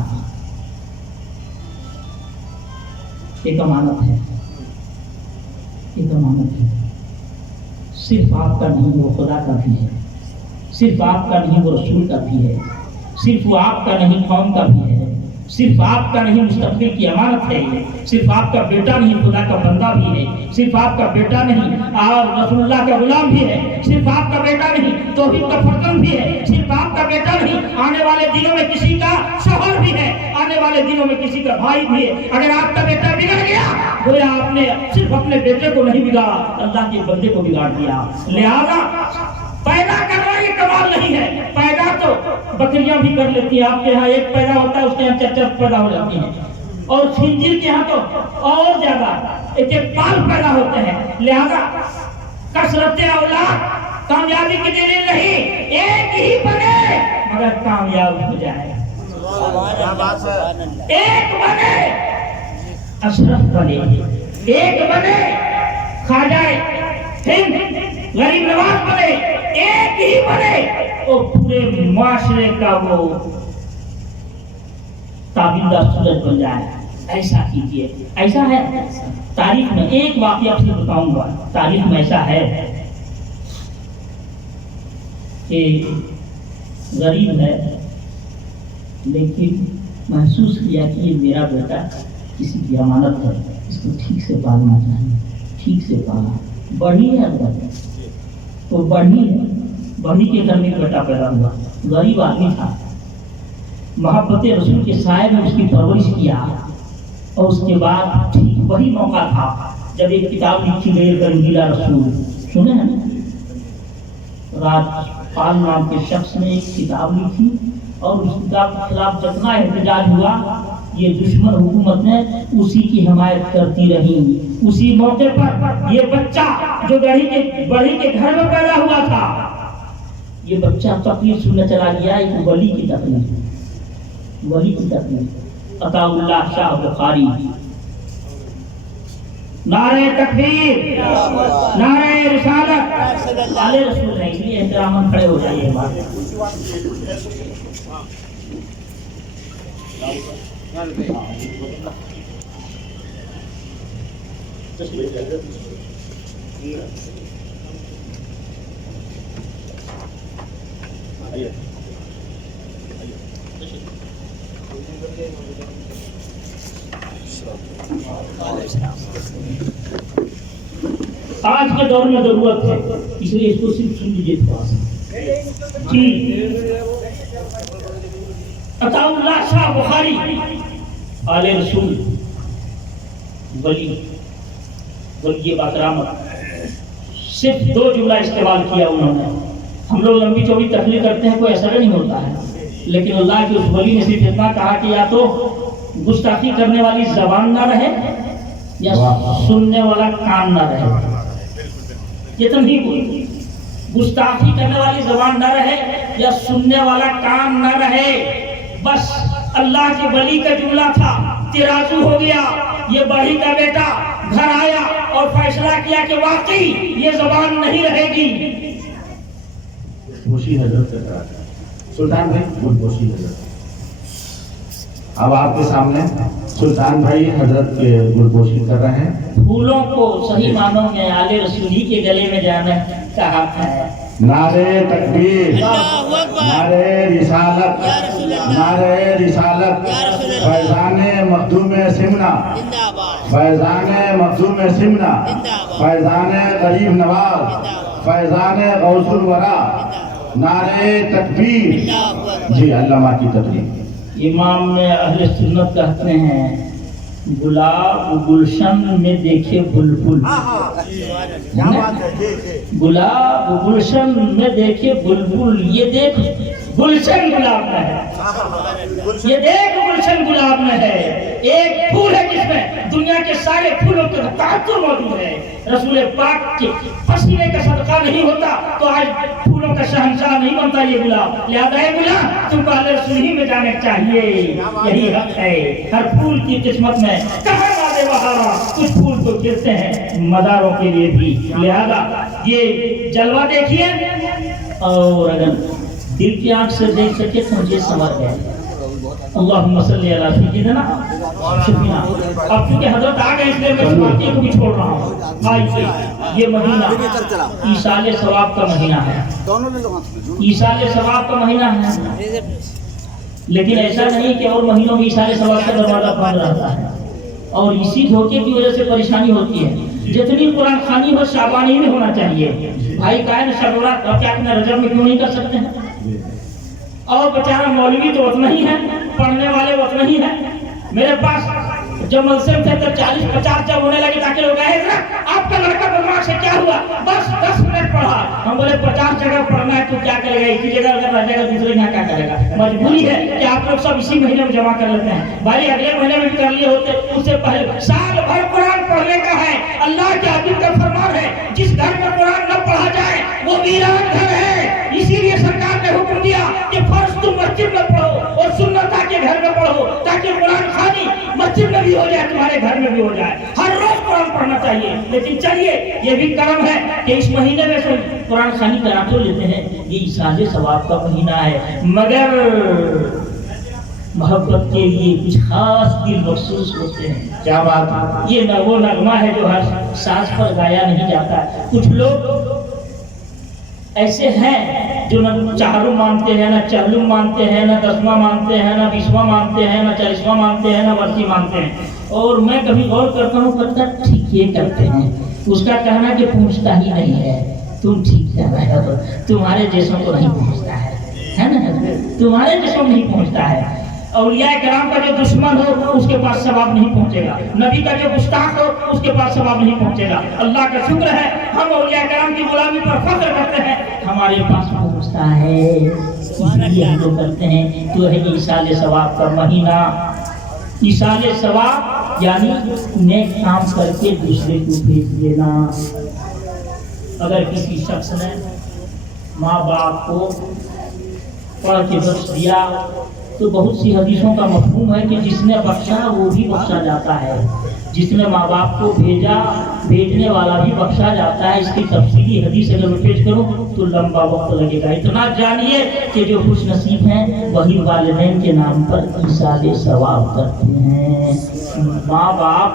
ایک امانت ہے، ایک امانت ہے، صرف آپ کا نہیں وہ خدا کا بھی ہے، صرف آپ کا نہیں وہ رسول کا بھی ہے، صرف وہ آپ کا نہیں قوم کا بھی ہے، صرف آپ کا نہیں مستقبل کی امانت ہے، صرف آپ کا بیٹا نہیں خدا کا بندہ بھی ہے، صرف آپ کا بیٹا نہیں اور رسول اللہ کا غلام بھی ہے، صرف آپ کا بیٹا نہیں توحید کا فرزند بھی ہے، صرف آپ کا بیٹا نہیں آنے والے دنوں میں کسی کا شوہر بھی ہے، آنے والے دنوں میں کسی کا بھائی بھی ہے۔ اگر آپ کا بیٹا بگڑ گیا گویا آپ نے صرف اپنے بیٹے کو نہیں بگاڑا، اللہ کے بندے کو بگاڑ دیا۔ لہذا پیدا کرنا یہ کمال نہیں ہے، پیدا تو بکریاں بھی کر لیتی ہیں، آپ کے ہاں ایک پیدا ہوتا ہے اس کے یہاں 4 پیدا ہو جاتی ہیں، اور خنزیر کے ہاں تو اور زیادہ ایک پال پیدا ہوتے ہیں۔ لہذا کثرت اولاد کامیابی کی دلیل نہیں، ایک ہی بنے مگر کامیاب ہو جائے، ایک بنے اشرف بنے، ایک بنے خواجہ ہند غریب نواز بنے، ایک ہی بنے اور پورے معاشرے کا وہ تابندہ سورج بن جائے۔ ایسا کیجیے، ایسا ہے تاریخ میں، ایک واقعہ آپ سے بتاؤں گا، تاریخ میں ایسا ہے کہ غریب ہے لیکن محسوس کیا کہ یہ میرا بیٹا کسی کی امانت ہے، اس کو ٹھیک سے پالنا چاہیے، ٹھیک سے پالا۔ بڑھی ہے اندر تو بڑھی ہے، بڑھی کے گھر میں بیٹا پیدا ہوا، غریب آدمی تھا، محبت رسول کے سائے میں اس کی پرورش کیا، اور اس کے بعد ٹھیک وہی موقع تھا جب ایک کتاب لکھی گئی رنگیلا رسول، سنے ہیں راج پال نام کے شخص نے ایک کتاب لکھی اور اس کتاب کے خلاف جتنا احتجاج ہوا یہ دشمن حکومت نے اسی کی حمایت کرتی رہی۔ اسی موقع پر یہ بچہ جو بڑھی کے گھر میں پیدا ہوا تھا، یہ بچہ تقریر سننے چلا گیا، ایک ولی کی تقریر، ولی کی تقریر، عطا اللہ شاہ بخاری، نعرہ تکبیر، نعرہ رسالت، آلے رسول ہے، اس لیے احترام کھڑے ہو جائیے بات۔ آج کے دور میں ضرورت ہے، اس لیے اس کو صرف سن لیجیے تھوڑا سا جی۔ عطا اللہ شاہ بخاری آل رسول ولی باکرامت، صرف 2 جملہ استعمال کیا انہوں نے۔ ہم لوگ لمبی چوڑی تقریر کرتے ہیں کوئی اثر نہیں ہوتا ہے، لیکن اللہ کے اس ولی نے صرف اتنا کہا کہ یا تو گستاخی کرنے والی زبان نہ رہے یا سننے والا کان نہ رہے، یہ تمہیں بولی، گستاخی کرنے والی زبان نہ رہے یا سننے والا کان نہ رہے، بس اللہ کے ولی کا جملہ تھا، ترازو ہو گیا، یہ بڑھی کا بیٹا گھر آیا اور فیصلہ کیا کہ واقعی یہ زبان نہیں رہے گی۔ خوشی حضرت سلطان بھائی بہت خوشی حضرت اب آپ کے سامنے سلطان بھائی حضرت کے گلپوشی کر رہے ہیں. پھولوں کو صحیح معنوں میں آل رسولی کے گلے میں جانا کا حق ہے. نعرے تکبیر، اللہ اکبر، نعرے رسالت، یا رسول اللہ، نعرے رسالت، یا رسول اللہ، فیضان مخدوم سمنا، زندہ باد، فیضان مخدوم سمنا، زندہ باد، فیضان غریب نواز، فیضان غوث الورا، نعرے تکبیر. اللہ اکبر، جی علامہ کی تقریر. امام اہل سنت کہتے ہیں گلاب گلشن میں دیکھے بلبل، ہاں ہاں کیا بات ہے. جی جی گلاب گلشن میں دیکھے بلبل، یہ دیکھ گلشن گلاب میں ہے، یہ دیکھ گلشن گلاب میں ہے. ایک پھول ہے جس میں دنیا کے سارے پھولوں کا تعطر موجود ہے. رسول پاک کے پسینے کا صدقہ نہیں ہوتا تو آج پھولوں کا شہنشاہ نہیں بنتا یہ گلاب. لہذا ہے گلاب تم کو اہل رسول ہی میں جانا چاہیے، یہی حق ہے. ہر پھول کی قسمت میں کہاں والے وہاں کچھ پھول تو گرتے ہیں مزاروں کے لیے بھی. لہذا یہ جلوہ دیکھیے، اور اگر دل کی آنکھ سے دیکھ سکے تو مجھے سمجھ گئے. اللہم صلی علی سیدنا. شکریہ. اب چونکہ حضرت آ گئے اس لیے میں اس باتیں کو بھی چھوڑ رہا ہوں. آئیے، یہ مہینہ ایصال ثواب کا مہینہ ہے، ایصال ثواب کا مہینہ ہے. لیکن ایسا نہیں کہ اور مہینوں میں ایصال ثواب کا دروازہ بند رہتا ہے، اور اسی دھوکے کی وجہ سے پریشانی ہوتی ہے. جتنی قرآن خوانی ہو شعبانی میں ہونا چاہیے. بھائی کائن شرورات کیا اپنے رجب میں کیوں نہیں کر سکتے ہیں؟ اور بیچارہ مولوی تو اتنا ہی ہے، پڑھنے والے اتنا ہی ہے. میرے پاس جب ملزم تھے تو 40-50 جب ہونے لگے تاکہ لوگ آئے آپ کا لڑکا بدماش سے کیا ہوا، بس 10 منٹ پڑھا. ہم بولے 50 جگہ پڑھنا ہے تو کیا کرے گا، ایک ہی جگہ اگر رہ جائے گا دوسرے یہاں کیا کرے گا. مجبوری ہے کہ آپ لوگ سب اسی مہینے میں جمع کر لیتے ہیں. بھائی اگلے مہینے میں بھی کر لیے ہوتے، اس سے پہلے سال بھر قرآن پڑھنے کا ہے. اللہ کے حبیب کا فرمان ہے جس گھر میں قرآن نہ پڑھا جائے وہ ویران گھر ہے. اسی لیے سرکار نے حکم دیا کہ فرض تم مسجد میں پڑھو اور سنت آ کے گھر میں پڑھو، تاکہ قرآن خوانی مسجد میں بھی ہو جائے تمہارے گھر میں بھی ہو جائے. ہر روز قرآن پڑھنا چاہیے. لیکن چلیے یہ بھی کرم ہے کہ اس مہینے میں سے قرآن خوانی کرا تو لیتے ہیں. یہ ایصال ثواب کا مہینہ ہے، مگر محبت کے لیے کچھ خاص دل مخصوص ہوتے ہیں. کیا بات ہے. یہ وہ نغمہ ہے جو ہر ساز پر گایا نہیں جاتا. کچھ لوگ ایسے ہیں جو نہ چاروں مانتے ہیں، نہ چہلم مانتے ہیں، نہ دسواں مانتے ہیں، نہ 20واں مانتے ہیں، نہ 40واں مانتے ہیں، نہ ورثی مانتے ہیں. اور میں کبھی غور کرتا ہوں کرتا ٹھیک یہ کرتے ہیں. اس کا کہنا کہ پوچھتا ہی نہیں ہے. تم ٹھیک کہہ رہے ہو، تمہارے جیسوں کو نہیں پہنچتا ہے نا، تمہارے جیسوں نہیں پہنچتا ہے. اولیاء کرام کا جو دشمن ہو اس کے پاس ثواب نہیں پہنچے گا. نبی کا جو گستاخ ہو اس کے پاس ثواب نہیں پہنچے گا. اللہ کا شکر ہے ہم اولیاء کرام کی غلامی پر فخر کرتے ہیں، ہمارے پاس پہنچتا ہے، اس لیے ہم لوگ کرتے ہیں. تو ہے ایصال ثواب کا مہینہ. ایصال ثواب یعنی نیک کام کر کے دوسرے کو بھیج دینا. اگر کسی شخص نے ماں باپ کو پڑھ کے بخش دیا تو بہت سی حدیثوں کا مفہوم ہے کہ جس نے بخشا وہ بھی بخشا جاتا ہے. جس نے ماں باپ کو بھیجا بھیجنے والا بھی بخشا جاتا ہے. اس کی تفصیلی حدیث اگر میں پیش کروں تو لمبا وقت لگے گا. اتنا جانیے کہ جو خوش نصیب ہیں وہی والدین کے نام پر ایصال ثواب کرتے ہیں. ماں باپ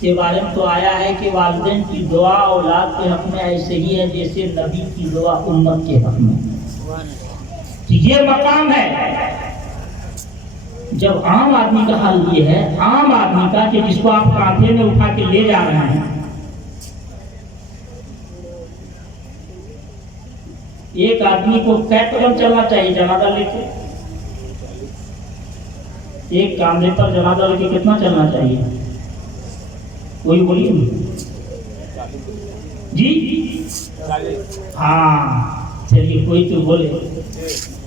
کے بارے میں تو آیا ہے کہ والدین کی دعا اولاد کے حق میں ایسے ہی ہے جیسے نبی کی دعا امت کے حق میں. یہ مقام ہے. جب عام آدمی کا حال یہ ہے، عام آدمی کا کہ جس کو آپ کانٹے میں اٹھا کے لے جا رہے ہیں، ایک آدمی کو کئی قدم چلنا چاہیے جنازہ لے کے؟ ایک کاندھے پر جنازہ لے کے کتنا چلنا چاہیے؟ کوئی بولیے جی. ہاں چلیے کوئی تو بولے.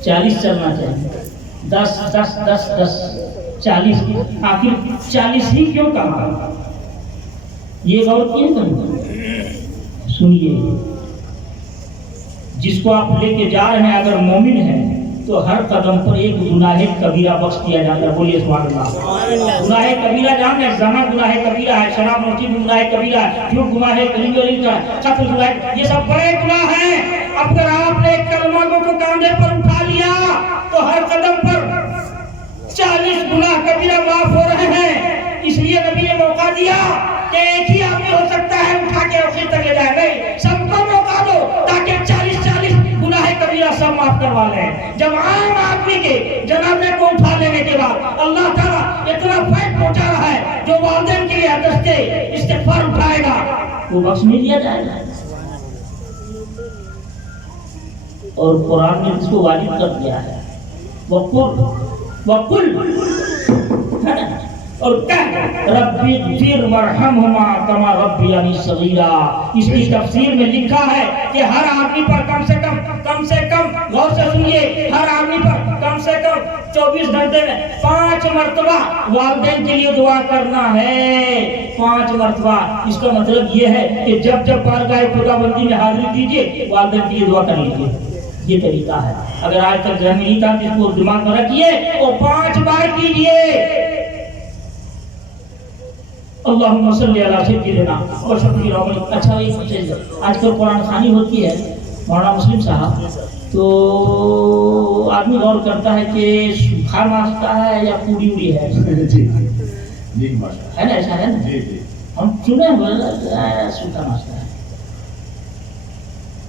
40 چلنا چاہیے. 10 10 10 10 40. آخر 40 ہی کیوں کہا؟ یہ غور کیے کہیں؟ سنیے، جس کو آپ لے کے جا رہے ہیں اگر مومن ہے تو ہر قدم پر ایک گناہ کبیرہ بخش دیا جاتا ہے. بولیے سبحان اللہ. گناہ کبیرہ جان ہے، زنا گناہ کبیرہ ہے، شراب نوشی گناہ کبیرہ ہے، جھوٹ گناہ کبیرہ ہے، قتل گناہ، یہ سب بڑے گناہ ہیں. اگر آپ نے کلمہ کو کاندھے پر اٹھا لیا تو ہر قدم پر 40 دیا کہ ایک ہی آدمی ہو سکتا ہے اٹھا کے آخر تک لے جائے، نہیں، سب کو موقع دو تاکہ 40 گناہ کبیرہ سب معاف کروا لیں۔ جب عام آدمی کے جنازے کو اٹھا لینے کے بعد اللہ تعالیٰ اتنا فیض پہنچا رہا ہے، جو والدین کے لیے دستے استغفار اٹھائے گا وہ بخش نہیں دیا جائے گا۔ اور قرآن نے اس کو واجب کر دیا ہے، وَقُلْ ہے نا، اور کہہ ربی اغفر وارحمہما کما ربیانی صغیرا۔ اس کی تفسیر میں لکھا ہے کہ ہر آدمی پر کم سے کم غور سے سنیے، ہر آدمی پر کم سے کم 24 گھنٹے میں 5 مرتبہ والدین کے لیے دعا کرنا ہے، 5 مرتبہ۔ اس کا مطلب یہ ہے کہ جب بارگاہ خداوندی میں حاضری دیجیے والدین کے لیے دعا کر لیجیے، یہ طریقہ ہے۔ اگر آج تک ذہن میں نہیں تھا تو اس کو دماغ میں رکھیے اور 5 بار کیجیے۔ اللہم صلی علی سیدنا و شفیع رحمت۔ اچھا یہ چیز آج کل قرآن خوانی ہوتی ہے مولانا مسلم صاحب، تو آدمی غور کرتا ہے کہ سوکھا ناشتہ ہے یا پوری اڑی ہے، ہے نا، ایسا ہے نا، ہم سنے ہیں سوکھا ناشتہ ہے۔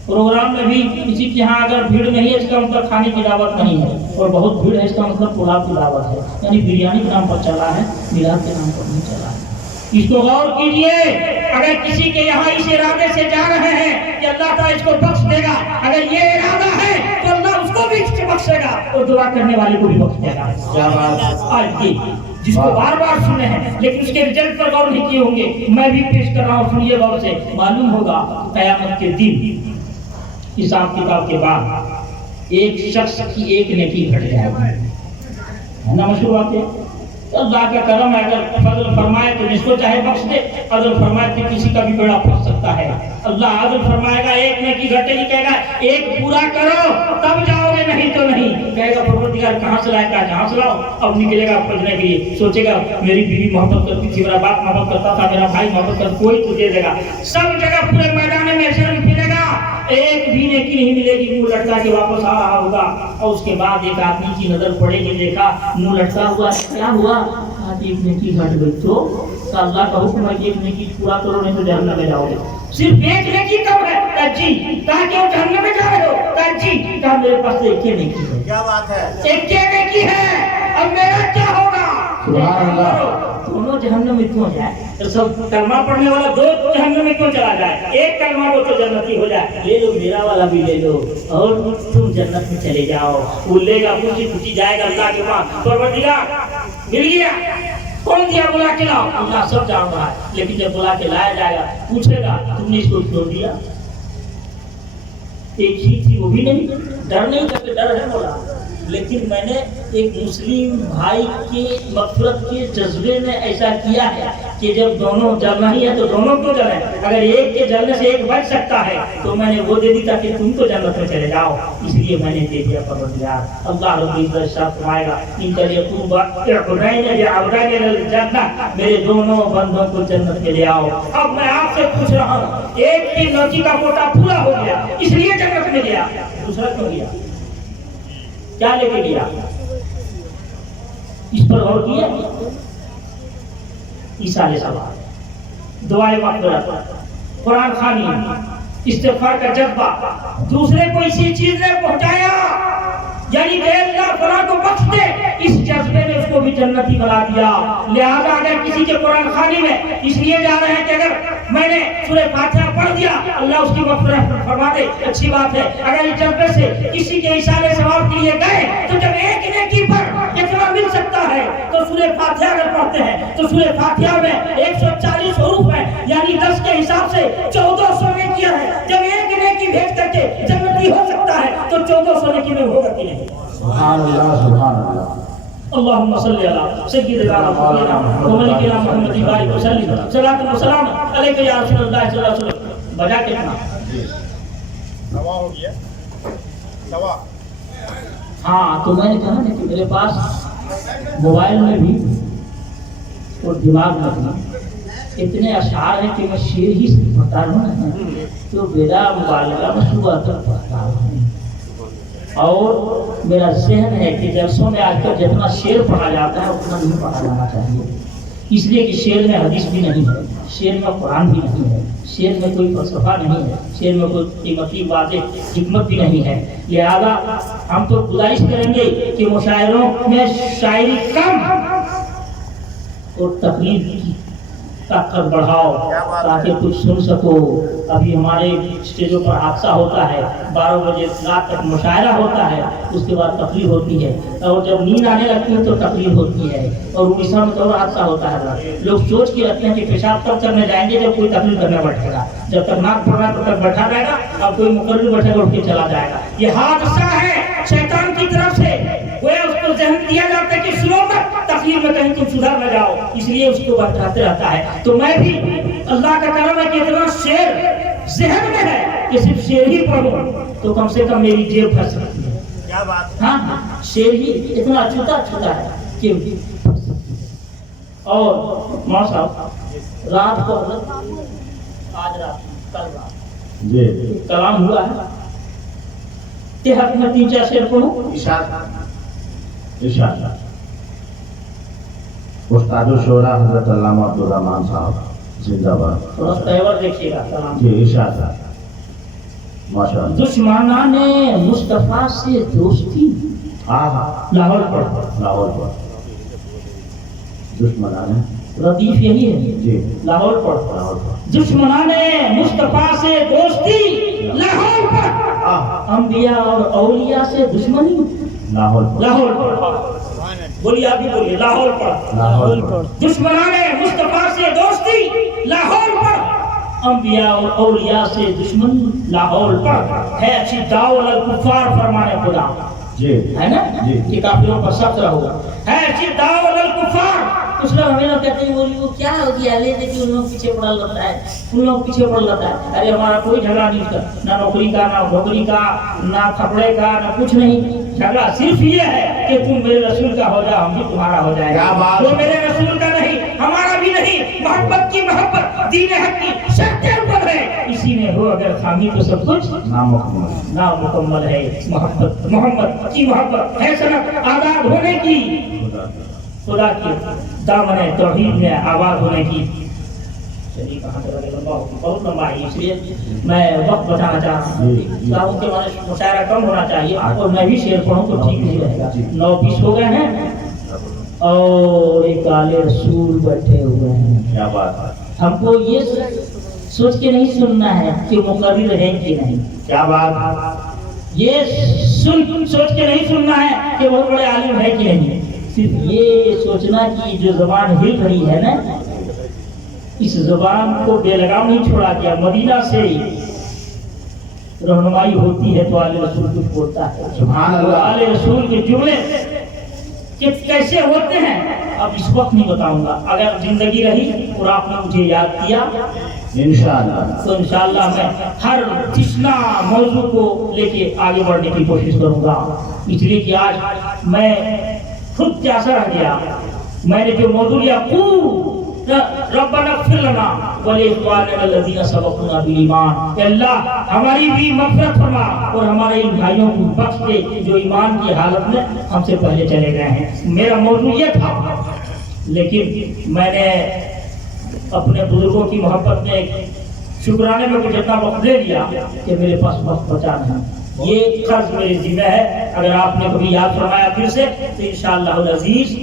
پروگرام میں بھی کسی کے ہاں اگر بھیڑ نہیں ہے اس کا مطلب کھانے کی دعوت نہیں ہے، اور بہت بھیڑ ہے اس کا مطلب پلاؤ کی دعوت ہے، یعنی بریانی کے نام پر چلا ہے، میلاد کے نام پر نہیں چلا ہے۔ اس کو غور کیجئے، اگر کسی کے یہاں اس ارادے سے جا رہے ہیں کہ اللہ تعالیٰ اس کو بخش دے گا، اگر یہ ارادہ ہے تو اللہ اس کو بھی بخشے گا اور دعا کرنے والے کو بھی بخش دے گا۔ آج جس کو بار بار سنے ہیں لیکن اس کے رزلٹ پر غور نہیں کیے ہوں گے، میں بھی پیش کر رہا ہوں، سنیے غور سے، معلوم ہوگا قیامت کے دن حساب کتاب کے بعد ایک شخص کی ایک نیکی گھٹ جائے گی، ہے نا، مشہور بات ہے۔ اللہ کا کرم ہے، اگر فضل فرمائے تو جس کو چاہے بخش دے، عدل فرمائے تو کسی کا بھی بیڑا پھنس سکتا ہے۔ اللہ عدل فرمائے گا، ایک نیکی گھٹے گی، کہے گا ایک پورا کرو تب جاؤ گے، نہیں تو نہیں، کہے گا پروردگار کہاں سے لائے، کہا جہاں سے لاؤ۔ اب نکلے گا پھنسنے کے لیے، سوچے گا میری بیوی محبت کرتی تھی، میرا باپ محبت کرتا تھا، میرا بھائی محبت کرتا، کوئی تو دے دے گا، سب جگہ پورے میدان میں شرم پھرے گا، ایک بھی نیکی نہیں ملے گی، منہ لٹکا کے واپس آ رہا ہوگا۔ اور اس کے بعد ایک آدمی کی نظر پڑے گی، دیکھا منہ لٹکا ہوا، کیا ہوا؟ ایک نیکی گھٹ گئی، تو اللہ کا حکم ہے کہ ایک نیکی پورا کرو نہیں تو جہنم میں جاؤ گے۔ صرف ایک نیکی کم ہے، جی کہا کہ جہنم میں جا رہے ہو، کہا جی کہا میرے پاس ایک ہی نیکی ہے۔ کیا بات ہے؟ ایک ہی نیکی ہے، اب میرا کیا ہوگا؟ سبحان اللہ۔ دونوں جہنم میں کیوں جائے؟ تو سب کلمہ پڑھنے والا دو جہنم میں کیوں چلا جائے؟ ایک کلمہ وہ تو جنتی ہو جائے، لے لو میرا والا بھی لے لو اور تم جنت میں چلے جاؤ۔ وہ لے گا، خوشی خوشی جائے گا اللہ کے پاس، پروردگار مل گیا، کون دیا، بلا کے لاؤ۔ اللہ سب جان رہا ہے، لیکن جب بلا کے لایا جائے گا پوچھے گا تم نے اس کو کیوں دیا؟ ایک ہی تھی وہ بھی نہیں، ڈر نہیں کرتے، ڈر ہے بولا، لیکن میں نے ایک مسلم بھائی کے مغفرت کے جذبے میں ایسا کیا ہے کہ جب دونوں جلنا ہی ہے تو دونوں کیوں جلیں، اگر ایک کے جلنے سے ایک بچ سکتا ہے تو میں نے وہ دے دی تاکہ تم تو جنت میں چلے جاؤ، اس لیے میں نے دے دیا۔ پروردگار اللہ رب العزت شاہ فرمائے گا ان تلیقوب اعبدین بعبدین للجنہ، میرے دونوں بندوں کو جنت میں لے آؤ۔ اب میں آپ سے پوچھ رہا ہوں، ایک کی لوچی کا کوٹا پورا ہو گیا اس لیے جنت میں گیا، دوسرا کیوں گیا؟ کیا لے کے گیا؟ اس پر غور کیا؟ ایصال ثواب، دعائے مغفرت، قرآن خوانی، استغفار کا جذبہ، دوسرے کو اسی چیز نے پہنچایا، یعنی کہ اللہ فلاں کو بخش دے، اس جذبے نے اس کو بھی جنتی بنا دیا۔ لہذا اگر کسی کے قرآن خوانی میں اس لیے جا رہے ہیں کہ اگر میں نے سورہ فاتحہ پڑھ دیا اللہ اس کی مغفرت فرما دے، اچھی بات ہے۔ اگر اس جذبے سے کسی کے ایصال ثواب کے لیے گئے تو جب ایک نیکی پر اتنا مل سکتا ہے تو سورہ فاتحہ اگر پڑھتے ہیں تو سورہ فاتحہ میں 140 حروف ہیں، یعنی 10 کے حساب سے 1400 نیکیاں ہیں۔ جب ایک نیکی بھیج کر کے جنتی ہو سکتا ہے تو 1400 نیکی میں ہوگا کہ نہیں؟ سبحان اللہ، سبحان اللہ۔ اللهم صل على سيدنا محمد وملكنا محمد بارك وسلم صلاة وسلام عليك يا رسول الله صلى الله عليه وسلم۔ بجا کتنا سوا ہو گیا، سوا۔ ہاں تو میں نے کہا نا کہ میرے پاس موبائل میں بھی اور دماغ میں بھی اتنے اشعار ہیں کہ میں شعر ہی پڑھتا رہوں نا تو میرا مبالغہ میں صبح تک پڑھتا ہوں، اور میرا ذہن ہے کہ جلسوں میں آج کل جتنا شعر پڑھا جاتا ہے اتنا نہیں پڑھا جانا چاہیے، اس لیے کہ شعر میں حدیث بھی نہیں ہے، شعر میں قرآن بھی نہیں ہے، شعر میں کوئی فلسفہ نہیں ہے، شعر میں کوئی قیمتی واضح حکمت بھی نہیں ہے۔ لہذا ہم تو گزارش کریں گے کہ مشاعروں میں شاعری کم اور تقریر کا قد بڑھاؤ تاکہ کچھ سن سکو۔ ابھی ہمارے اسٹیجوں پر حادثہ ہوتا ہے، 12 بجے رات تک مشاعرہ ہوتا ہے، اس کے بعد تقریر ہوتی ہے، اور جب نیند آنے لگتی ہے تو تقریر ہوتی ہے، اور اڑیسہ میں تو حادثہ ہوتا ہے۔ لوگ سوچ کے رکھتے ہیں کہ پیشاب تب کرنے جائیں گے جب کوئی تقریر کرنے بیٹھے گا، جب تک ناک پھڑ رہا ہے تب تک بیٹھا رہے گا، اب کوئی مقرر بیٹھے گا اٹھ کے چلا جائے گا۔ یہ حادثہ ہے شیطان کی طرف سے، وہ اس کو ذہن دیا جاتا ہے کہ سنو مت، تقریر میں کہیں تم سدھر نہ جاؤ، اس لیے اس کو بتاتے رہتا ہے۔ تو میں بھی اللہ کا کرم ہے کہ اتنا شعر ذہن میں ہے کہ صرف شعر ہی پڑھوں تو کم سے کم میری جیب پھنس سکتی ہے۔ کیا بات؟ ہاں شعر ہی اتنا چھوٹا چھوٹا ہے کہ اور ماں صاحب رات کو آج رات کل رات جی کلام ہوا ہے کہ حق میں 3-4 شعر پڑھوں۔ ارشاد استاد الشورا حضرت علامہ عبدالرحمان صاحب زندہ باد۔ تھوڑا تیور دیکھیے گا کلام۔ جی ارشاد ماشاء اللہ۔ دشمنان مصطفیٰ سے دوستی لاہور پر، لاہور پر دشمنان ردیف یہی ہے جی لاہور پر۔ لاہور پر دشمنان مصطفیٰ سے دوستی لاہور پر، انبیاء اور اولیاء سے دشمنی لاہور پر لاہور پر۔ بولیے آپ بھی بولیے لاہور پر۔ لاہور پر دشمنان مصطفیٰ سے دوستی لاہور پر، انبیاء اور اولیاء سے دشمنی لاہور پر، ہے اچھی دعوت الکفار فرمانے خدا جی ہے نا جی۔ کہ کافروں پر سخت رہو، ہے اچھی دعوت الکفار۔ کچھ لوگ ہمیں لوگ کہتے ہیں بولی وہ کیا ہو گیا لے دے کہ ان لوگ پیچھے پڑا لگتا ہے، ان لوگ پیچھے پڑ لگتا ہے۔ ارے ہمارا کوئی جھگڑا نہیں اس کا، نہ نوکری کا، نہ نوکری کا، نہ کپڑے کا، نہ کچھ نہیں۔ جھگڑا صرف یہ ہے کہ تم میرے رسول کا ہو جا، ہم بھی تمہارا ہو جائے گا۔ تو میرے رسول کا نہیں، ہمارا بھی نہیں، محبت کی محبت دین حق کی شرط پر ہے، اسی میں ہو اگر خامی تو سب کچھ نامکمل نامکمل ہے۔ محبت محمد کی محبت ہے سنت آزاد ہونے کی، خدا کی دامن توحید میں آباد ہونے کی۔ چلیے کہاں سے لگے لمبا بہت لمبا ہے، اس لیے میں وقت بچانا چاہ رہا ہوں کہ ہمارے مشاعرہ کم ہونا چاہیے اور میں بھی شعر پڑھوں تو ٹھیک نہیں رہے گا۔ 9:20 ہو گئے ہیں اور ایک آل رسول بیٹھے ہوئے ہیں۔ کیا بات ہے، ہم کو یہ سوچ کے نہیں سننا ہے کہ مقرر ہے کہ نہیں، کیا بات ہے، یہ سوچ کے نہیں سننا ہے کہ بہت بڑے عالم ہے کہ نہیں، صرف یہ سوچنا کہ جو زبان ہل رہی ہے نا اس زبان کو بے لگام نہیں چھوڑا گیا، مدینہ سے رہنمائی ہوتی ہے تو آل رسول کچھ بولتا ہے۔ سبحان اللہ۔ آل رسول کے جملے کیسے ہوتے ہیں اب اس وقت نہیں بتاؤں گا، اگر زندگی رہی اور آپ نے مجھے یاد کیا انشاءاللہ تو انشاءاللہ میں ہر تشنا موضوع کو لے کے آگے بڑھنے کی کوشش کروں گا، اس لیے کہ آج میں خود پیاسا رہ گیا۔ میں نے جو موضوع لیا ربنا اغفر لنا ولاخواننا الذین سبقونا بالایمان، کہ اللہ ہماری بھی مغفرت فرما اور ہمارے ان بھائیوں کو بخش دے جو ایمان کی حالت میں ہم سے پہلے چلے گئے ہیں۔ میرا موضوع یہ تھا، لیکن میں نے اپنے بزرگوں کی محبت میں شکرانے میں کچھ اتنا وقت لے لیا کہ میرے پاس وقت بچا نہیں۔ یہ قرض میرے ذمہ ہے، اگر آپ نے کبھی یاد فرمایا پھر سے تو انشاءاللہ العزیز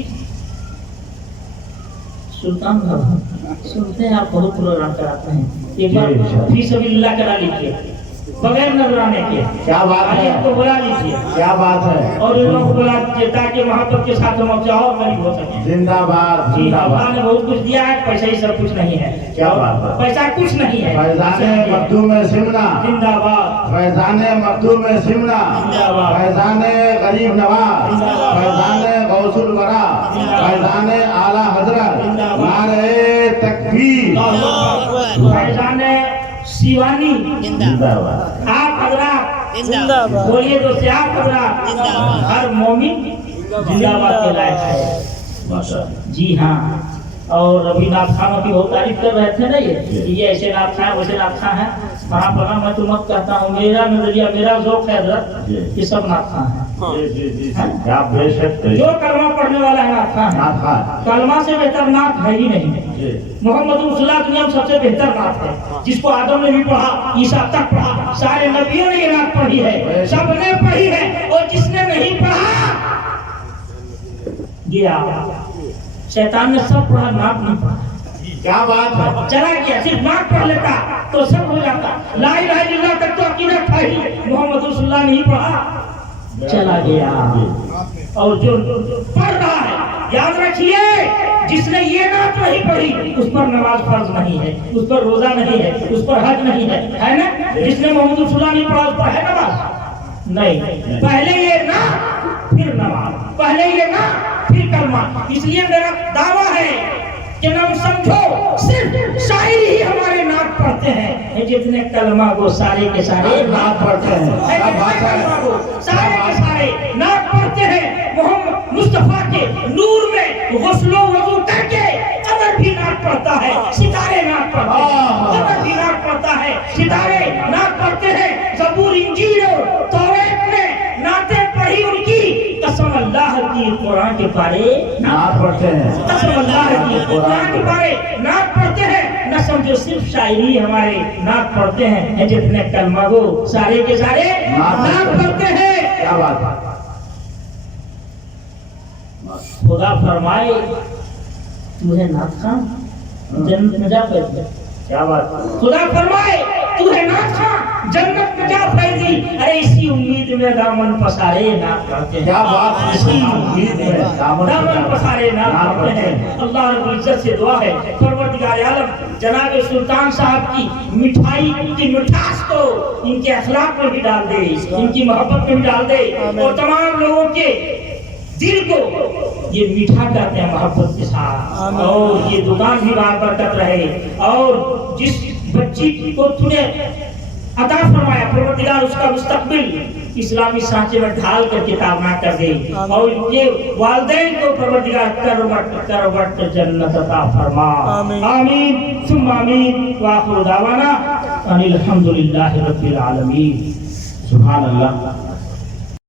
سلطان سنتے ہیں آپ بہت پروگرام کراتے ہیں، ایک بار فی سبیل اللہ کرا لیجیے بغیر نظرانے کے، کیا بات ہے، کو بلا لیجیے کیا بات ہے، اور ان لوگوں کو بلا دیجیے تاکہ محبت کے ساتھ ہم اور غریب ہو سکیں۔ زندہ باد جی زندہ اللہ باد، نے بہت کچھ دیا ہے، پیسہ ہی سب کچھ نہیں ہے۔ کیا بات ہے، پیسہ کچھ نہیں ہے۔ فیضان مخدوم سمنا، زندہ باد، فیضان مخدوم سمنا، زندہ باد، فیضان غریب نواز، فیضان غوث الورا، فیضان اعلیٰ حضرت، نعرہ تکبیر، فیضان سیوانی، زندہ باد، آپ حضرات زندہ باد، بولیے تو سے آپ حضرات، زندہ باد، ہر مومن زندہ باد کے لائق ہے۔ ماشاءاللہ، جی ہاں، اور ربی ناتھ خانوں کی بہت تعریف کر رہے تھے نا، یہ ایسے ناتھ خان ویسے ناتھ خان ہیں، وہاں پر میں تو مت کہتا ہوں، میرا نظریہ میرا ذوق ہے حضرت، یہ سب ناتھ خان ہیں۔ جی جی جی کیا بے شک جو کلمہ پڑھنے والا ہے نعت خواہ ہے، نعت خواہ کلمہ سے بہتر نعت ہے ہی نہیں۔ جی محمد رسول اللہ دنیا میں سب سے بہتر نعت ہے، جس کو آدم نے بھی پڑھا، عیسیٰ تک پڑھا، سارے نبیوں نے یہ نعت پڑھی ہے، سب نے پڑھی ہے، اور جس نے نہیں پڑھا گیا۔ شیطان نے سب پڑھا، نعت نہیں پڑھا، کیا بات ہے، چلا گیا۔ صرف نعت پڑھ لیتا تو سب ہو جاتا، لا الہ الا اللہ تک تو عقیدہ تھا ہی، محمد رسول اللہ نہیں پڑھا، چلا گیا۔ اور جو پڑھ رہا ہے، یاد رکھیے، جس نے یہ نعت نہیں پڑھی اس پر نماز فرض نہیں ہے، اس پر روزہ نہیں ہے، اس پر حج نہیں ہے نا؟ جس نے محمد رسول اللہ نہیں پڑھا اس پر ہے نماز نہیں۔ پہلے یہ نعت پھر نماز، پہلے یہ نعت پھر کلمہ۔ اس لیے میرا دعویٰ ہے کہ نام سمجھو صرف شاعری ہی ہمارے نعت پڑھتے ہیں، جتنے کلمہ کو سارے کے سارے نعت پڑھتے ہیں، سارے کے سارے نعت پڑھتے ہیں۔ محمد مصطفیٰ کے نور میں غسل و وضو کر کے قمر بھی نعت پڑھتا ہے، ستارے نعت پڑھتے ہیں، قمر بھی نعت پڑھتا ہے، ستارے نعت پڑھتے ہیں۔ زبور، انجیل اور توریت میں نعتیں پڑھی ان کی، قسم اللہ کی قرآن کے پارے نعت پڑھتے ہیں، قسم اللہ کی قرآن کے پارے نعت پڑھتے ہیں۔ نہ سمجھو صرف شاعری ہمارے نعت پڑھتے ہیں، جتنے کلمہ کو سارے کے سارے نعت پڑھتے ہیں۔ کیا بات ہے، خدا فرمائے تو ہے نعت خواہ، جنت میں جا فیضی۔ کیا بات ہے، خدا فرمائے تو ہے نعت خواہ، جنت میں جا فیضی۔ ارے اسی امید میں دامن پسارے نعت پڑھتے ہیں، کیا بات ہے، اسی امید میں دامن پسارے نعت پڑھتے ہیں۔ اللہ رب العزت سے دعا ہے، پروردگار عالم جناب سلطان صاحب کی مٹھائی کی مٹھاس کو ان کے اخلاق میں بھی ڈال دے، ان کی محبت میں بھی ڈال دے، اور تمام لوگوں کے دل کو یہ میٹھا کرتے ہیں محبت کے ساتھ، اور یہ دکان بھی بار برکت رہے، اور جس بچی کو تو نے عطا فرمایا پروردگار اس کا مستقبل اسلامی سانچے میں ڈھال کر کے تابنا کر دے، اور یہ والدین کو پروردگار کروٹ جنت عطا فرما، آمین ثم آمین۔ وآخر دعوانا ان الحمدللہ رب العالمین۔ سبحان اللہ۔